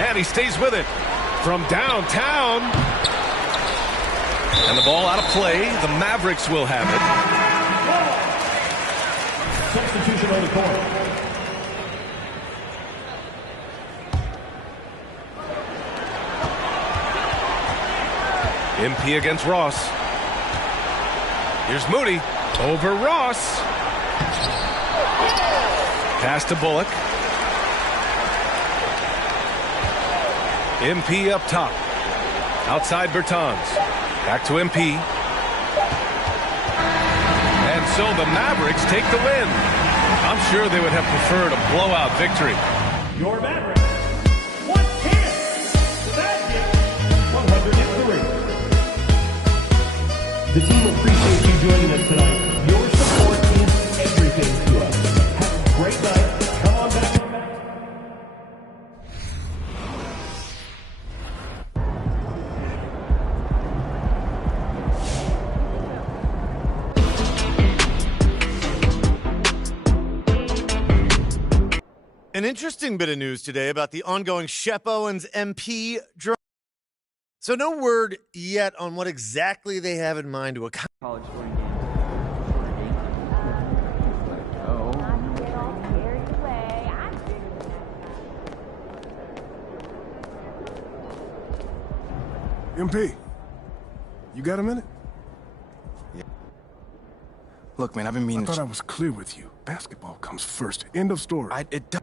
And he stays with it from downtown. And the ball out of play. The Mavericks will have it. Substitution on the court. MP against Ross. Here's Moody. Over Ross. Pass to Bullock. MP up top. Outside Bertans. Back to MP. And so the Mavericks take the win. I'm sure they would have preferred a blowout victory. Your Mavericks. 110. The Magic. 103. The team appreciates you joining us tonight. Your support is everything to us. Have a great night. Come on back. An interesting bit of news today about the ongoing Shep Owens MP drama. So no word yet on what exactly they have in mind to accomplish. College sporting games. Oh. MP, you got a minute? Yeah. Look, man, I've been meaning. I thought I was clear with you. Basketball comes first. End of story. It does.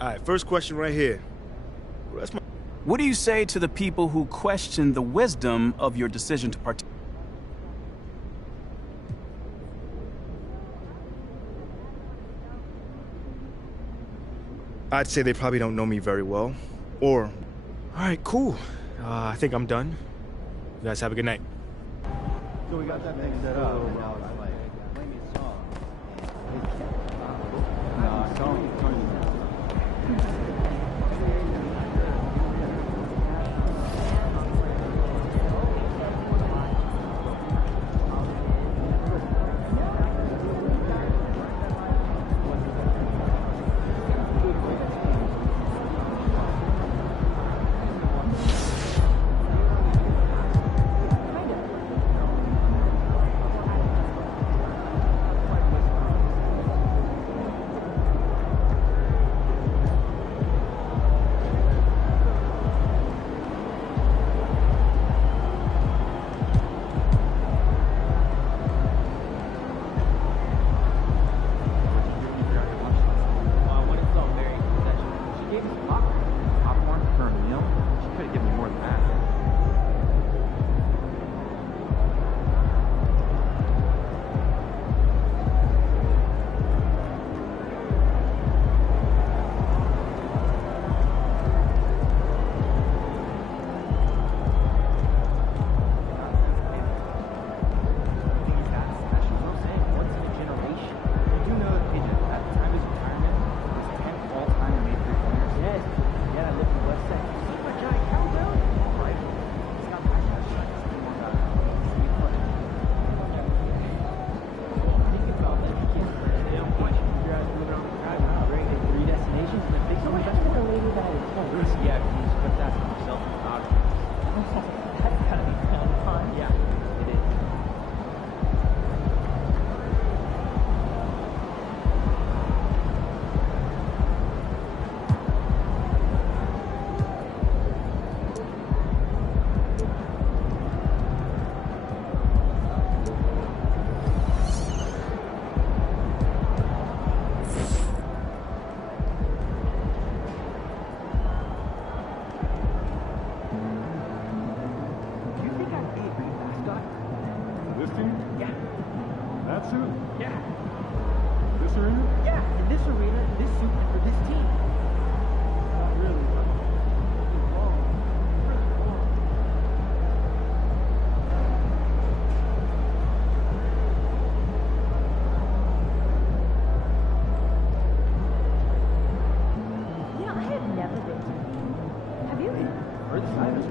All right, first question right here. What do you say to the people who question the wisdom of your decision to participate? I'd say they probably don't know me very well. Or, all right, cool. I think I'm done. You guys have a good night. So we got that thing set up, and now it's like, play me a song. No, Tony.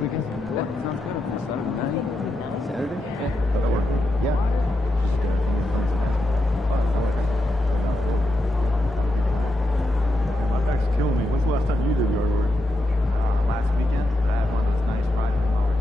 weekend? Yeah, sounds good. Saturday night? Saturday? Yeah, that'll work. Yeah. Just playing some basketball. My back's killing me. When's the last time you did yard work? Last weekend, but I had one of those nice riding mowers.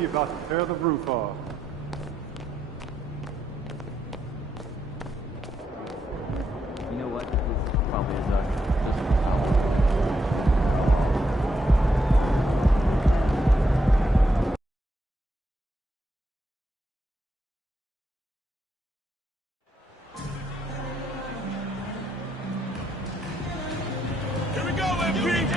MP about to tear the roof off. You know what? This probably is just a foul. Here we go, MP.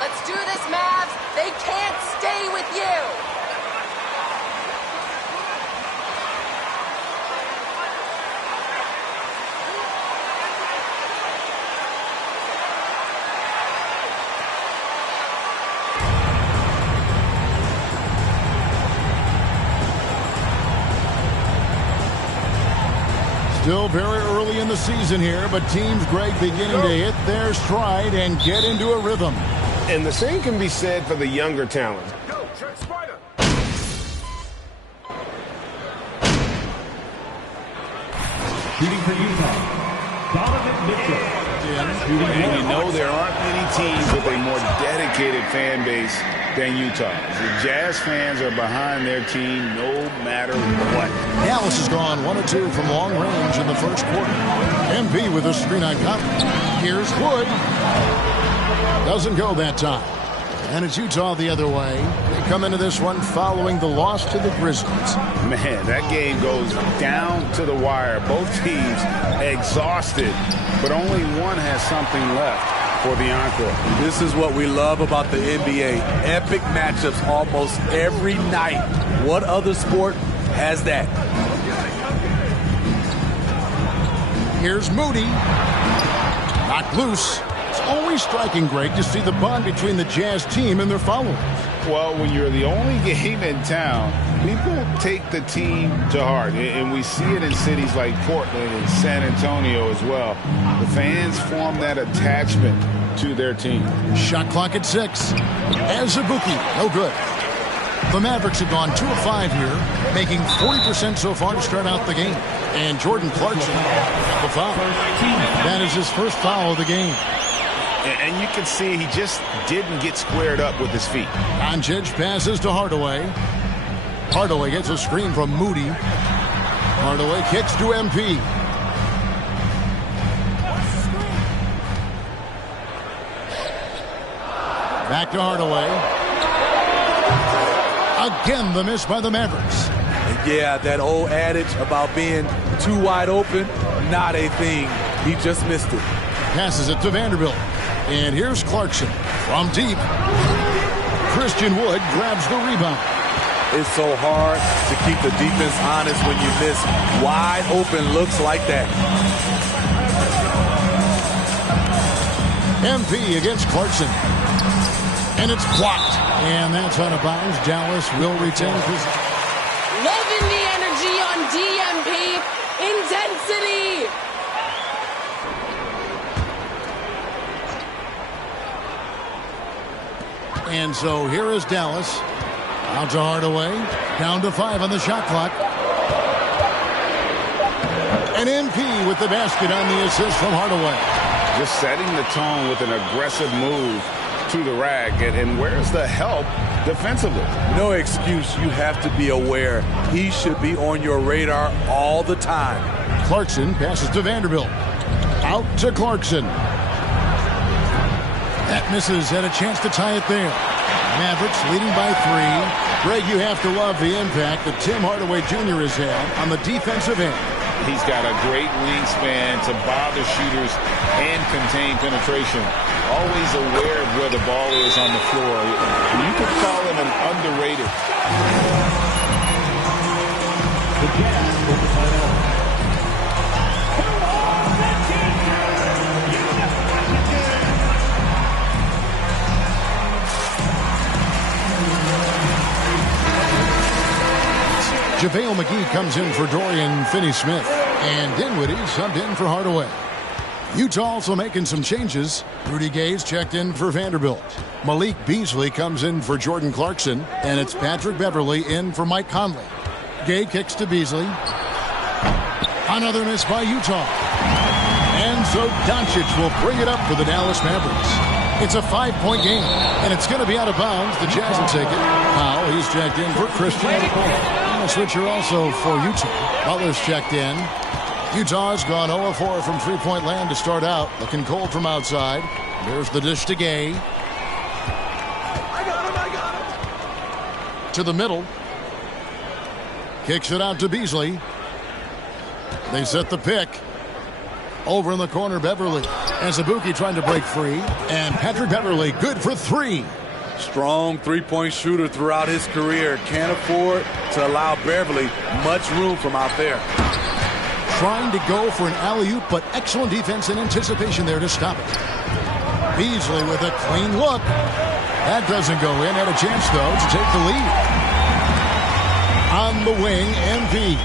Let's do this, Mavs. They can't stay with you. Still very early in the season here, but Teams Greg beginning to hit their stride and get into a rhythm. And the same can be said for the younger talent. Go, Trent Spider. Shooting for Utah, Donovan Mitchell. And you know there aren't many teams with a more dedicated fan base than Utah. The Jazz fans are behind their team no matter what. Dallas has gone 1 of 2 from long range in the first quarter. MP with a screen on top. Here's Wood. Doesn't go that time. And it's Utah the other way. They come into this one following the loss to the Grizzlies. Man, that game goes down to the wire. Both teams exhausted, but only one has something left for the encore. This is what we love about the NBA. Epic matchups almost every night. What other sport has that? Here's Moody. Knocked loose. It's always striking, Greg, to see the bond between the Jazz team and their followers. Well, when you're the only game in town, people take the team to heart. And we see it in cities like Portland and San Antonio as well. The fans form that attachment to their team. Shot clock at 6. As a bookie, no good. The Mavericks have gone 2 of 5 here, making 40% so far to start out the game. And Jordan Clarkson, the foul. That is his first foul of the game. And you can see he just didn't get squared up with his feet. Doncic passes to Hardaway. Hardaway gets a screen from Moody. Hardaway kicks to MP. Back to Hardaway. Again, the miss by the Mavericks. Yeah, that old adage about being too wide open, not a thing. He just missed it. Passes it to Vanderbilt. And here's Clarkson from deep. Christian Wood grabs the rebound. It's so hard to keep the defense honest when you miss wide open looks like that. MP against Clarkson. And it's blocked. And that's out of bounds. Dallas will retain possession. Loving the energy on DMP. Intensity. And so here is Dallas. Out to Hardaway. Down to 5 on the shot clock. And MP with the basket on the assist from Hardaway. Just setting the tone with an aggressive move to the rack. And where's the help defensively? No excuse. You have to be aware. He should be on your radar all the time. Clarkson passes to Vanderbilt. Out to Clarkson. That misses, and a chance to tie it there. Mavericks leading by 3. Greg, you have to love the impact that Tim Hardaway Jr. has had on the defensive end. He's got a great wingspan to bother shooters and contain penetration. Always aware of where the ball is on the floor. You could call him an underrated. The Jazz with the timeout. JaVale McGee comes in for Dorian Finney-Smith. And Dinwiddie subbed in for Hardaway. Utah also making some changes. Rudy Gay's checked in for Vanderbilt. Malik Beasley comes in for Jordan Clarkson. And it's Patrick Beverley in for Mike Conley. Gay kicks to Beasley. Another miss by Utah. And so Doncic will bring it up for the Dallas Mavericks. It's a 5-point game, and it's going to be out of bounds. The Jazz will take it. Powell, he's checked in for Christian. And a switcher also for Utah. Butler's checked in. Utah's gone 0-4 from three-point land to start out. Looking cold from outside. There's the dish to Gay. I got him. To the middle. Kicks it out to Beasley. They set the pick. Over in the corner, Beverly. And Zabuki trying to break free. And Patrick Beverley good for 3. Strong three-point shooter throughout his career. Can't afford to allow Beverly much room from out there. Trying to go for an alley-oop, but excellent defense and anticipation there to stop it. Beasley with a clean look. That doesn't go in. Had a chance, though, to take the lead. On the wing, MP.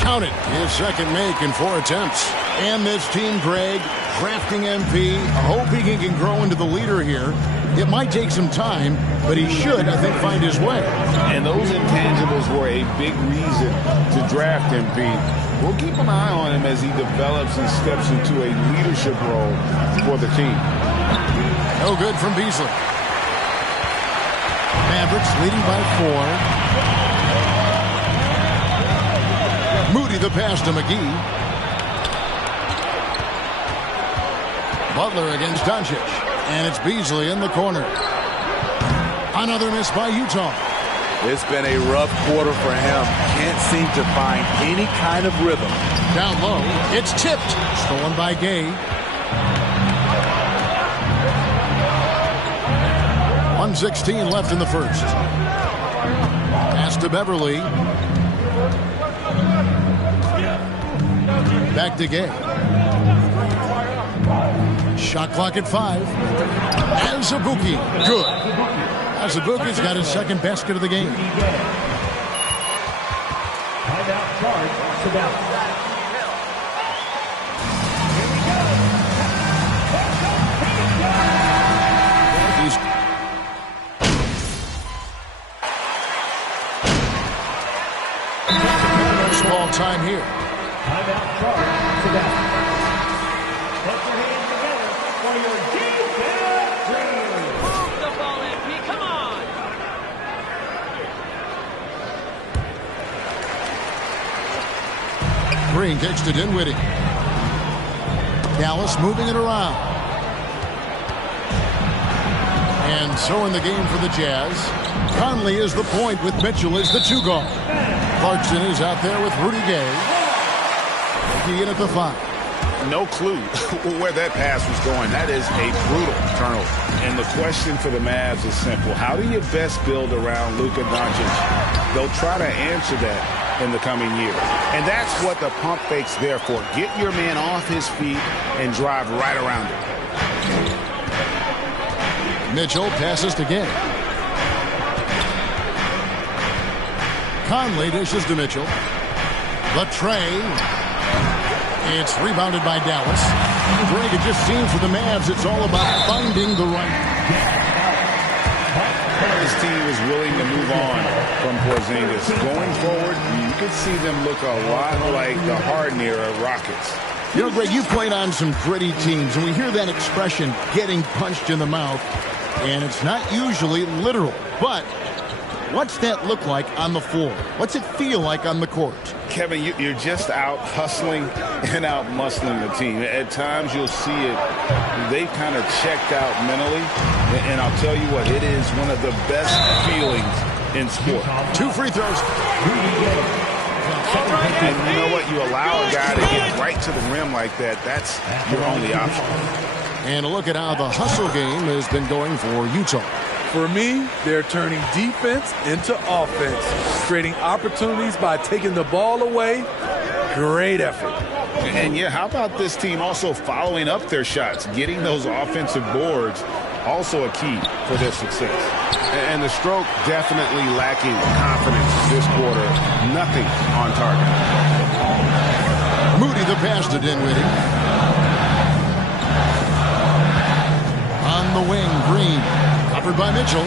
Count it. His second make in 4 attempts. And this team, Greg, drafting MP, hoping he can grow into the leader here. It might take some time, but he should, I think, find his way. And those intangibles were a big reason to draft MP. We'll keep an eye on him as he develops and steps into a leadership role for the team. No good from Beasley. Mavericks leading by 4. Moody the pass to McGee. Butler against Doncic. And it's Beasley in the corner. Another miss by Utah. It's been a rough quarter for him. Can't seem to find any kind of rhythm. Down low. It's tipped. Stolen by Gay. 1:16 left in the first. Pass to Beverly. Back to Gay. Shot clock at 5. And Zabuki. Good. Zabuki's got his second basket of the game. Timeout charge to Dallas. Small time here. Timeout charge to Dallas. Put your hands together for your defense team. Move the ball, MP. Come on. Green kicks to Dinwiddie. Dallas moving it around. And so in the game for the Jazz, Conley is the point with Mitchell as the 2 guard. Clarkson is out there with Rudy Gay. Making it at the 5. No clue where that pass was going. That is a brutal turnover. And the question for the Mavs is simple. How do you best build around Luka Doncic? They'll try to answer that in the coming year. And that's what the pump fake's there for. Get your man off his feet and drive right around him. Mitchell passes to Gay. Conley dishes to Mitchell. The tray. It's rebounded by Dallas. Greg, it just seems for the Mavs it's all about finding the right. This team is willing to move on from Porzingis. Going forward, you could see them look a lot like the Harden era Rockets. You know, Greg, you played on some gritty teams, and we hear that expression, getting punched in the mouth, and it's not usually literal, but What's that look like on the floor? What's it feel like on the court? Kevin, you're just out hustling and out muscling the team. At times you'll see it. They kind of checked out mentally. And I'll tell you what, it is one of the best feelings in sport. 2 free throws. And you know what? You allow a guy to get right to the rim like that. That's your only option. And a look at how the hustle game has been going for Utah. For me, they're turning defense into offense, creating opportunities by taking the ball away. Great effort. And yeah, how about this team also following up their shots, getting those offensive boards, also a key for their success. And the stroke definitely lacking confidence this quarter. Nothing on target. Moody the pass to Dinwiddie. On the wing, Green. Covered by Mitchell.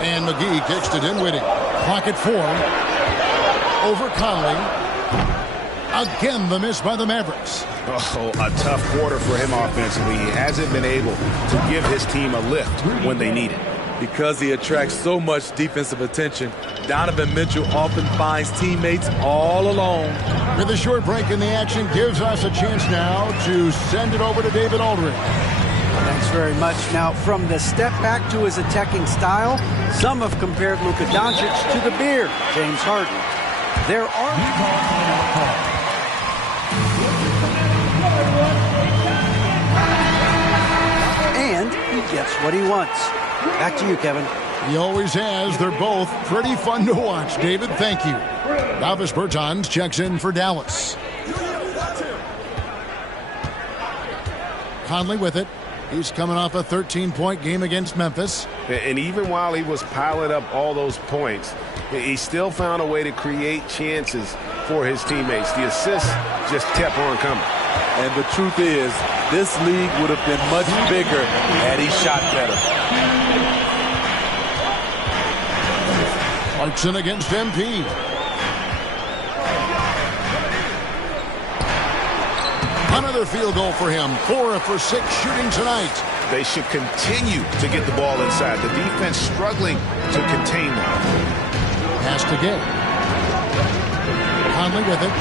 And McGee kicks to Dinwiddie. Clock at 4. Over Conley. Again, the miss by the Mavericks. Oh, a tough quarter for him offensively. He hasn't been able to give his team a lift when they need it. Because he attracts so much defensive attention, Donovan Mitchell often finds teammates all alone. With a short break in the action, gives us a chance now to send it over to David Aldridge. Thanks very much. Now, from the step back to his attacking style, some have compared Luka Doncic to the beard, James Harden. There are... And he gets what he wants. Back to you, Kevin. He always has. They're both pretty fun to watch. David, thank you. Davis Bertans checks in for Dallas. Conley with it. He's coming off a 13-point game against Memphis. And even while he was piling up all those points, he still found a way to create chances for his teammates. The assists just kept on coming. And the truth is, this league would have been much bigger had he shot better. Clarkson against MP. Another field goal for him. 4 for 6 shooting tonight. They should continue to get the ball inside. The defense struggling to contain them. Pass to Gay. Conley with it.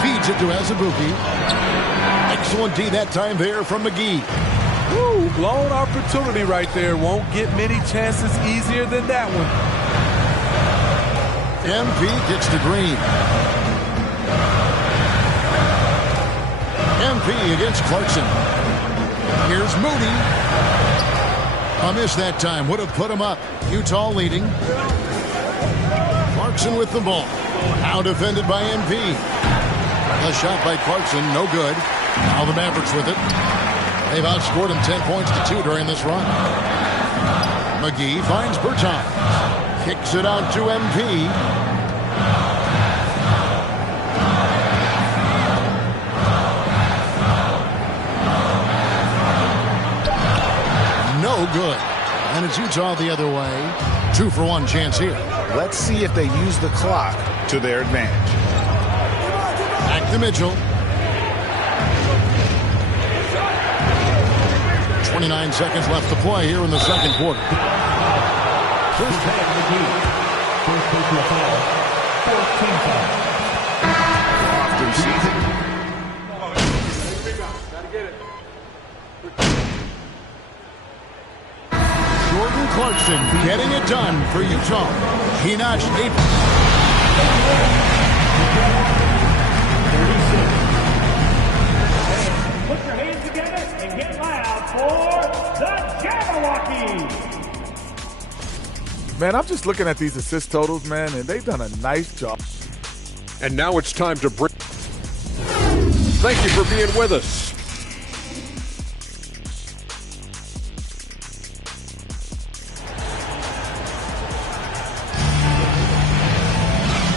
Feeds it to Azubuike. Excellent D that time there from McGee. Woo, blown opportunity right there. Won't get many chances easier than that one. MP gets to Green. MP against Clarkson. Here's Moody. A miss that time. Would have put him up. Utah leading. Clarkson with the ball. Now defended by MP. A shot by Clarkson. No good. Now the Mavericks with it. They've outscored him 10 points to 2 during this run. McGee finds Bertans. Kicks it out to MP. No good. And it's Utah the other way. 2 for 1 chance here. Let's see if they use the clock to their advantage. Back to Mitchell. 29 seconds left to play here in the second quarter. First personal foul. 14 foul. Often season. Jordan Clarkson getting it done for Utah. He notched 8. 36. Put your hands together and get loud for the Jabberwockies. Man, I'm just looking at these assist totals, man, and they've done a nice job. And now it's time to bring. Thank you for being with us.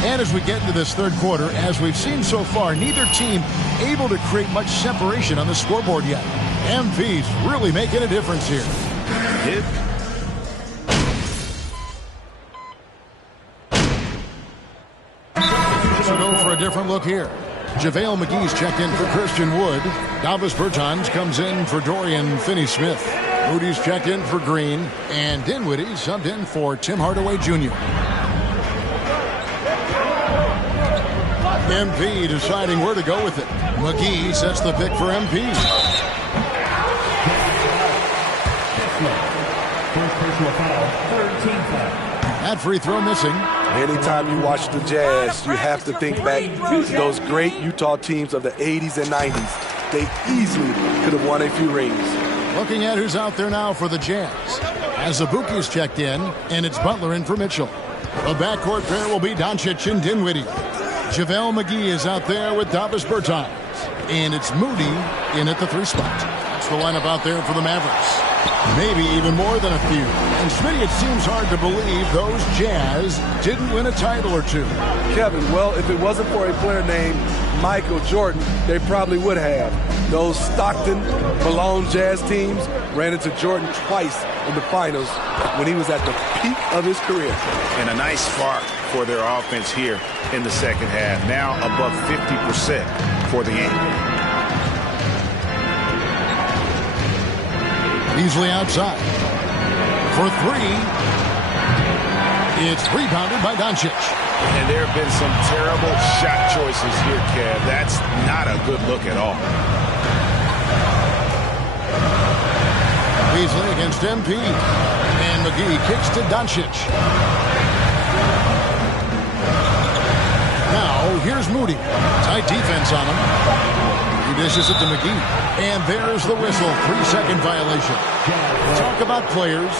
And as we get into this third quarter, as we've seen so far, neither team able to create much separation on the scoreboard yet. MP's really making a difference here. So go for a different look here. JaVale McGee's checked in for Christian Wood. Davis Bertans comes in for Dorian Finney-Smith. Moody's checked in for Green, and Dinwiddie subbed in for Tim Hardaway Jr. MP deciding where to go with it. McGee sets the pick for MP. First personal foul, third team foul. That free throw missing. Anytime you watch the Jazz, you have to think back to those great Utah teams of the 80s and 90s. They easily could have won a few rings. Looking at who's out there now for the Jazz. As Azubuike's checked in, and it's Butler in for Mitchell. The backcourt pair will be Doncic and Dinwiddie. JaVale McGee is out there with Davis Bertans. And it's Moody in at the 3 spot. That's the lineup out there for the Mavericks. Maybe even more than a few. And Smitty, it seems hard to believe those Jazz didn't win a title or two. Kevin, well, if it wasn't for a player named Michael Jordan, they probably would have. Those Stockton, Malone Jazz teams ran into Jordan twice in the finals when he was at the peak of his career. And a nice spark for their offense here in the second half. Now above 50% for the game. Beasley outside. For 3. It's rebounded by Doncic. And there have been some terrible shot choices here, Kev. That's not a good look at all. Beasley against MP. And McGee kicks to Doncic. Now, here's Moody. Tight defense on him. He dishes it to McGee. And there's the whistle. 3-second violation. Talk about players.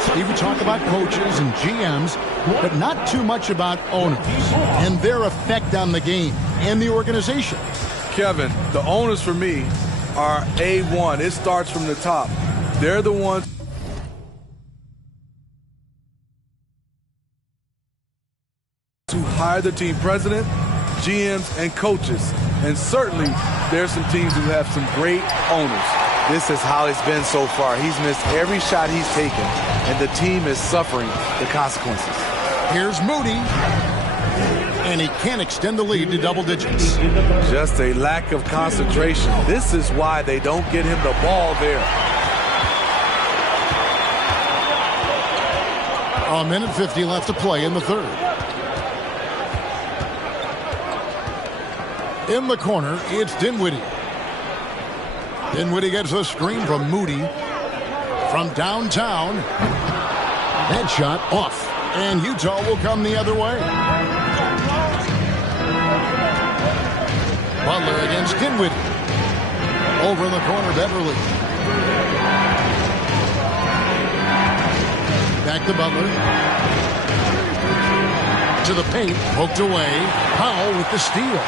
Steve, we talk about coaches and GMs, but not too much about owners and their effect on the game and the organization. Kevin, the owners for me are A1. It starts from the top. They're the ones who hire the team president, GMs, and coaches. And certainly, there's some teams who have some great owners. This is how it's been so far. He's missed every shot he's taken, and the team is suffering the consequences. Here's Moody. And he can't extend the lead to double digits. Just a lack of concentration. This is why they don't get him the ball there. A minute 50 left to play in the third. In the corner, it's Dinwiddie. Dinwiddie gets a screen from Moody. From downtown. That shot off. And Utah will come the other way. Butler against Dinwiddie. Over in the corner, Beverly. Back to Butler. To the paint. Poked away. Powell with the steal.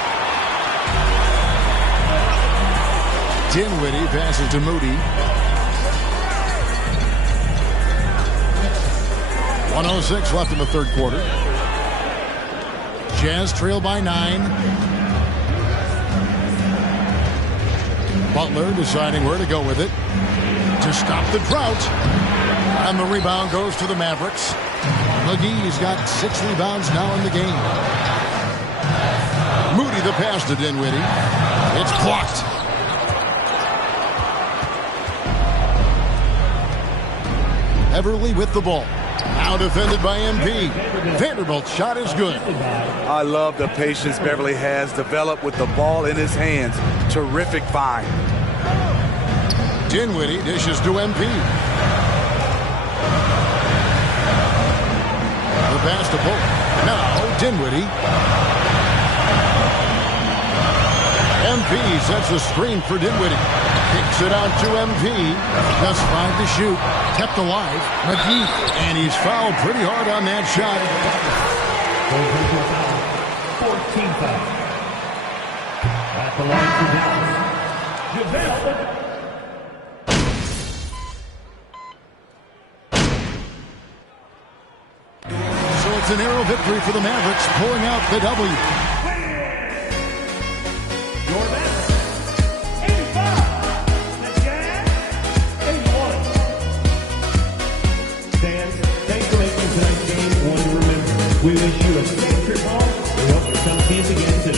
Dinwiddie passes to Moody. 1:06 left in the third quarter. Jazz trail by 9. Butler deciding where to go with it to stop the drought. And the rebound goes to the Mavericks. McGee's got 6 rebounds now in the game. Moody the pass to Dinwiddie. It's blocked. Everly with the ball. Now defended by MP. Vanderbilt's shot is good. I love the patience Beverly has developed with the ball in his hands. Terrific find. Dinwiddie dishes to MP. The pass to Bullock. Now Dinwiddie. MP sets the screen for Dinwiddie. Kicks it out to MP. Just 5 to shoot. Kept alive. McGee. And he's fouled pretty hard on that shot. 14 foul. At the line for Dallas. So it's a narrow victory for the Mavericks, pulling out the W. We wish you a safe trip home. We hope you come see us again soon.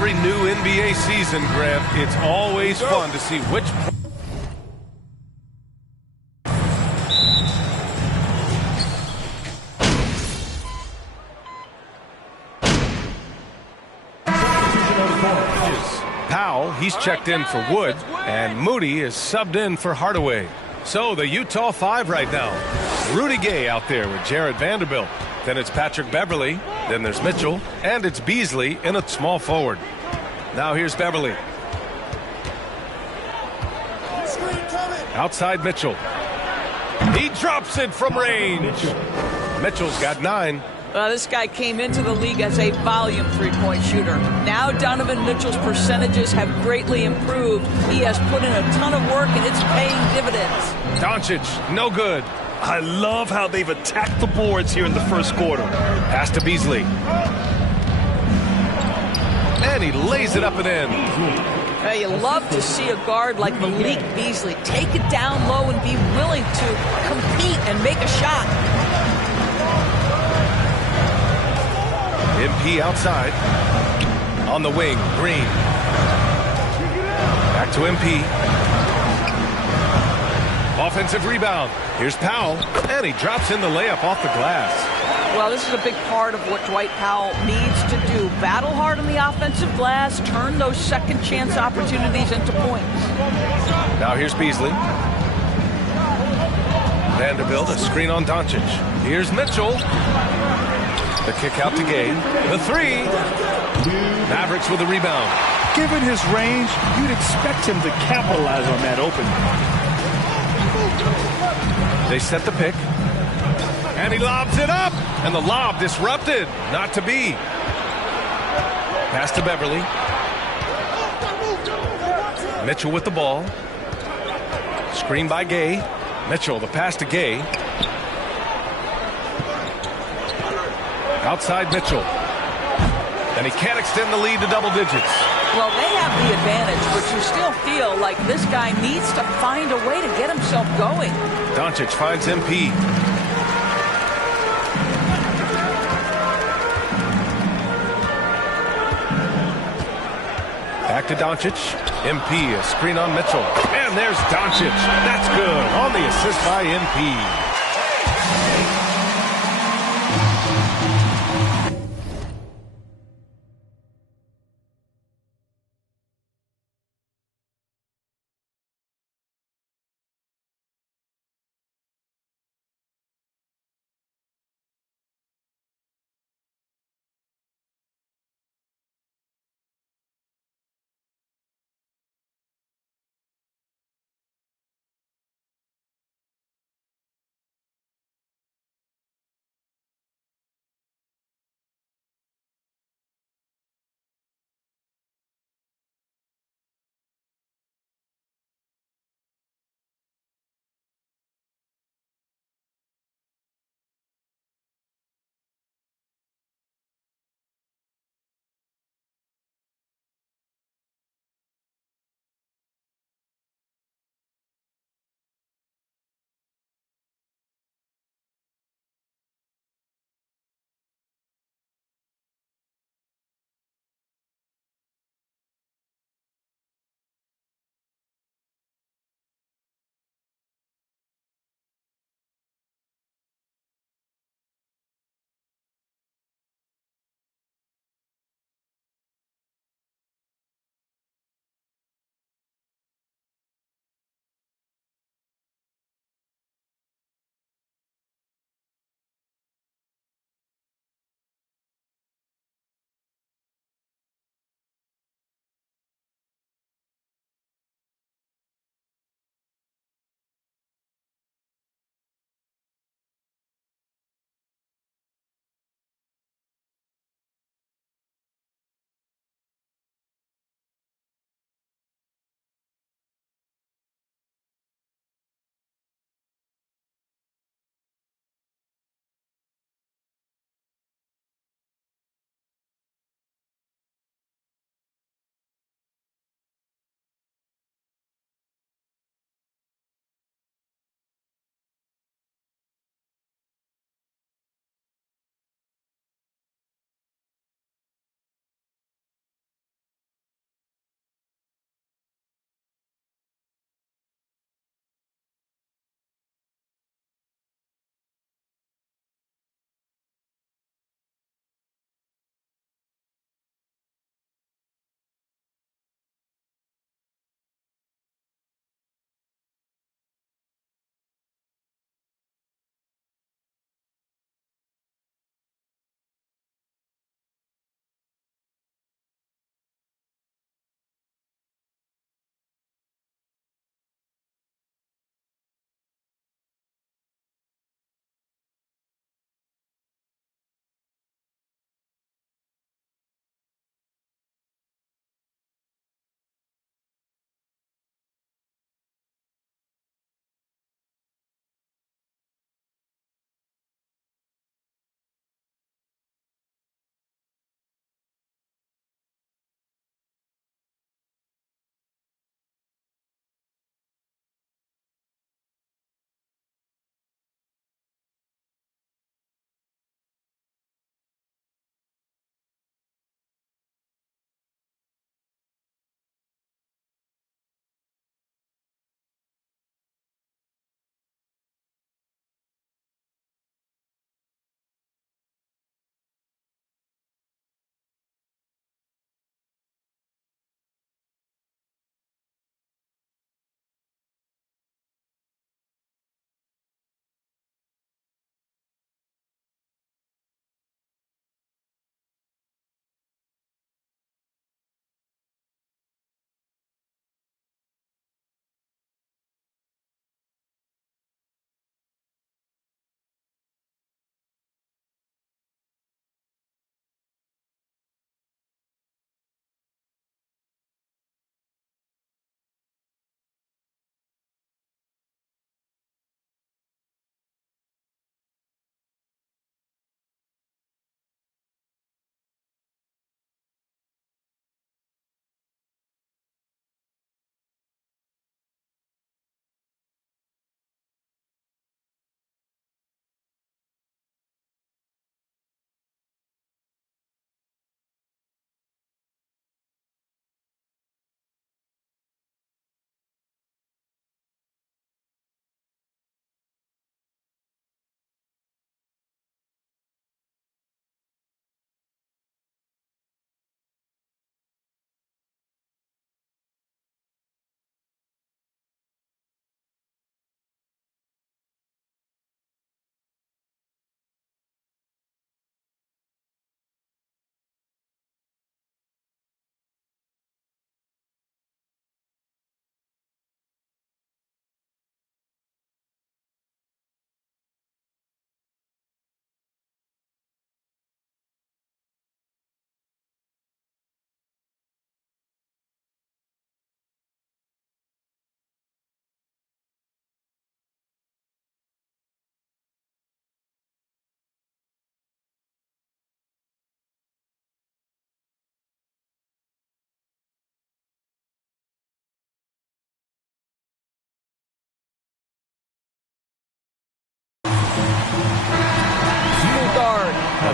Every new NBA season, Grant, it's always fun to see which... Powell, he's checked in for Wood, and Moody is subbed in for Hardaway. So the Utah Five right now. Rudy Gay out there with Jared Vanderbilt. Then it's Patrick Beverly. Then there's Mitchell. And it's Beasley in a small forward. Now here's Beverly. Outside Mitchell. He drops it from range. Mitchell's got 9. This guy came into the league as a volume three-point shooter. Now Donovan Mitchell's percentages have greatly improved. He has put in a ton of work, and it's paying dividends. Doncic, no good. I love how they've attacked the boards here in the first quarter. Pass to Beasley. And he lays it up and in. You love to see a guard like Malik Beasley take it down low and be willing to compete and make a shot. MP outside. On the wing, Green. Back to MP. Offensive rebound. Here's Powell, and he drops in the layup off the glass. Well, this is a big part of what Dwight Powell needs to do. Battle hard on the offensive glass, turn those second chance opportunities into points. Now here's Beasley. Vanderbilt, a screen on Doncic. Here's Mitchell. The kick out to Gay. The 3. Mavericks with the rebound. Given his range, you'd expect him to capitalize on that opening. They set the pick. And he lobs it up. And the lob disrupted. Not to be. Pass to Beverly. Mitchell with the ball. Screen by Gay. Mitchell, the pass to Gay. Outside Mitchell. And he can't extend the lead to double digits. Well, they have the advantage, but you still feel like this guy needs to find a way to get himself going. Doncic finds MP. Back to Doncic. MP, a screen on Mitchell. And there's Doncic. That's good. On the assist by MP.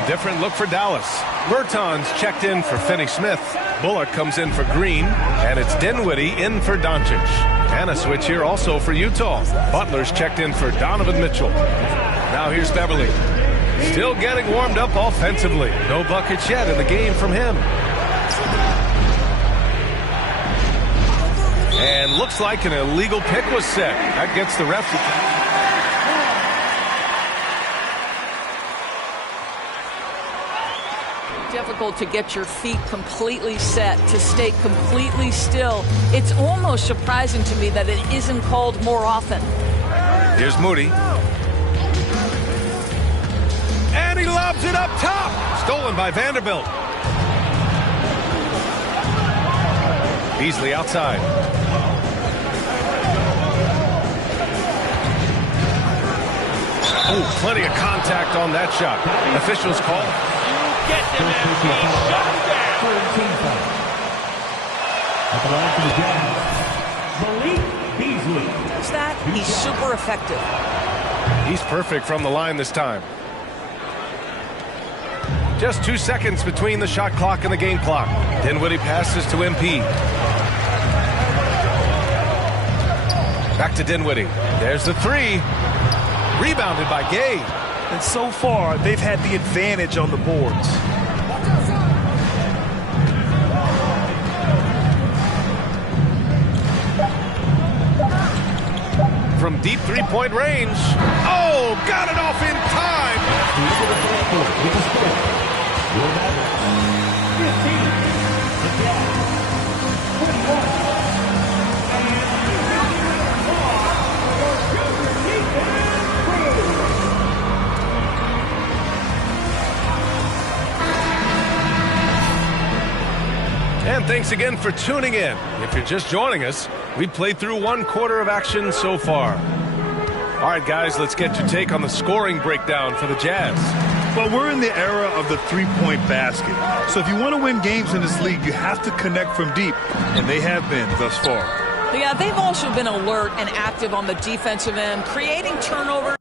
A different look for Dallas. Bertans checked in for Finney Smith. Bullock comes in for Green, and it's Dinwiddie in for Doncic. And a switch here also for Utah. Butler's checked in for Donovan Mitchell. Now here's Beverly. Still getting warmed up offensively. No buckets yet in the game from him. And looks like an illegal pick was set. That gets the ref. Difficult to get your feet completely set, to stay completely still. It's almost surprising to me that it isn't called more often. Here's Moody. And he lobs it up top. Stolen by Vanderbilt. Beasley outside. Oh, plenty of contact on that shot. Officials call. Get him at the line for the Jazz, Malik Beasley. What's that? He's super effective. He's perfect from the line this time. Just 2 seconds between the shot clock and the game clock. Dinwiddie passes to MP. Back to Dinwiddie. There's the three. Rebounded by Gay. And so far, they've had the advantage on the boards. From deep three-point range. Oh, got it off in time. And thanks again for tuning in. If you're just joining us, we played through 1 quarter of action so far. All right, guys, let's get your take on the scoring breakdown for the Jazz. Well, we're in the era of the three-point basket. So if you want to win games in this league, you have to connect from deep, and they have been thus far. Yeah, they've also been alert and active on the defensive end, creating turnovers.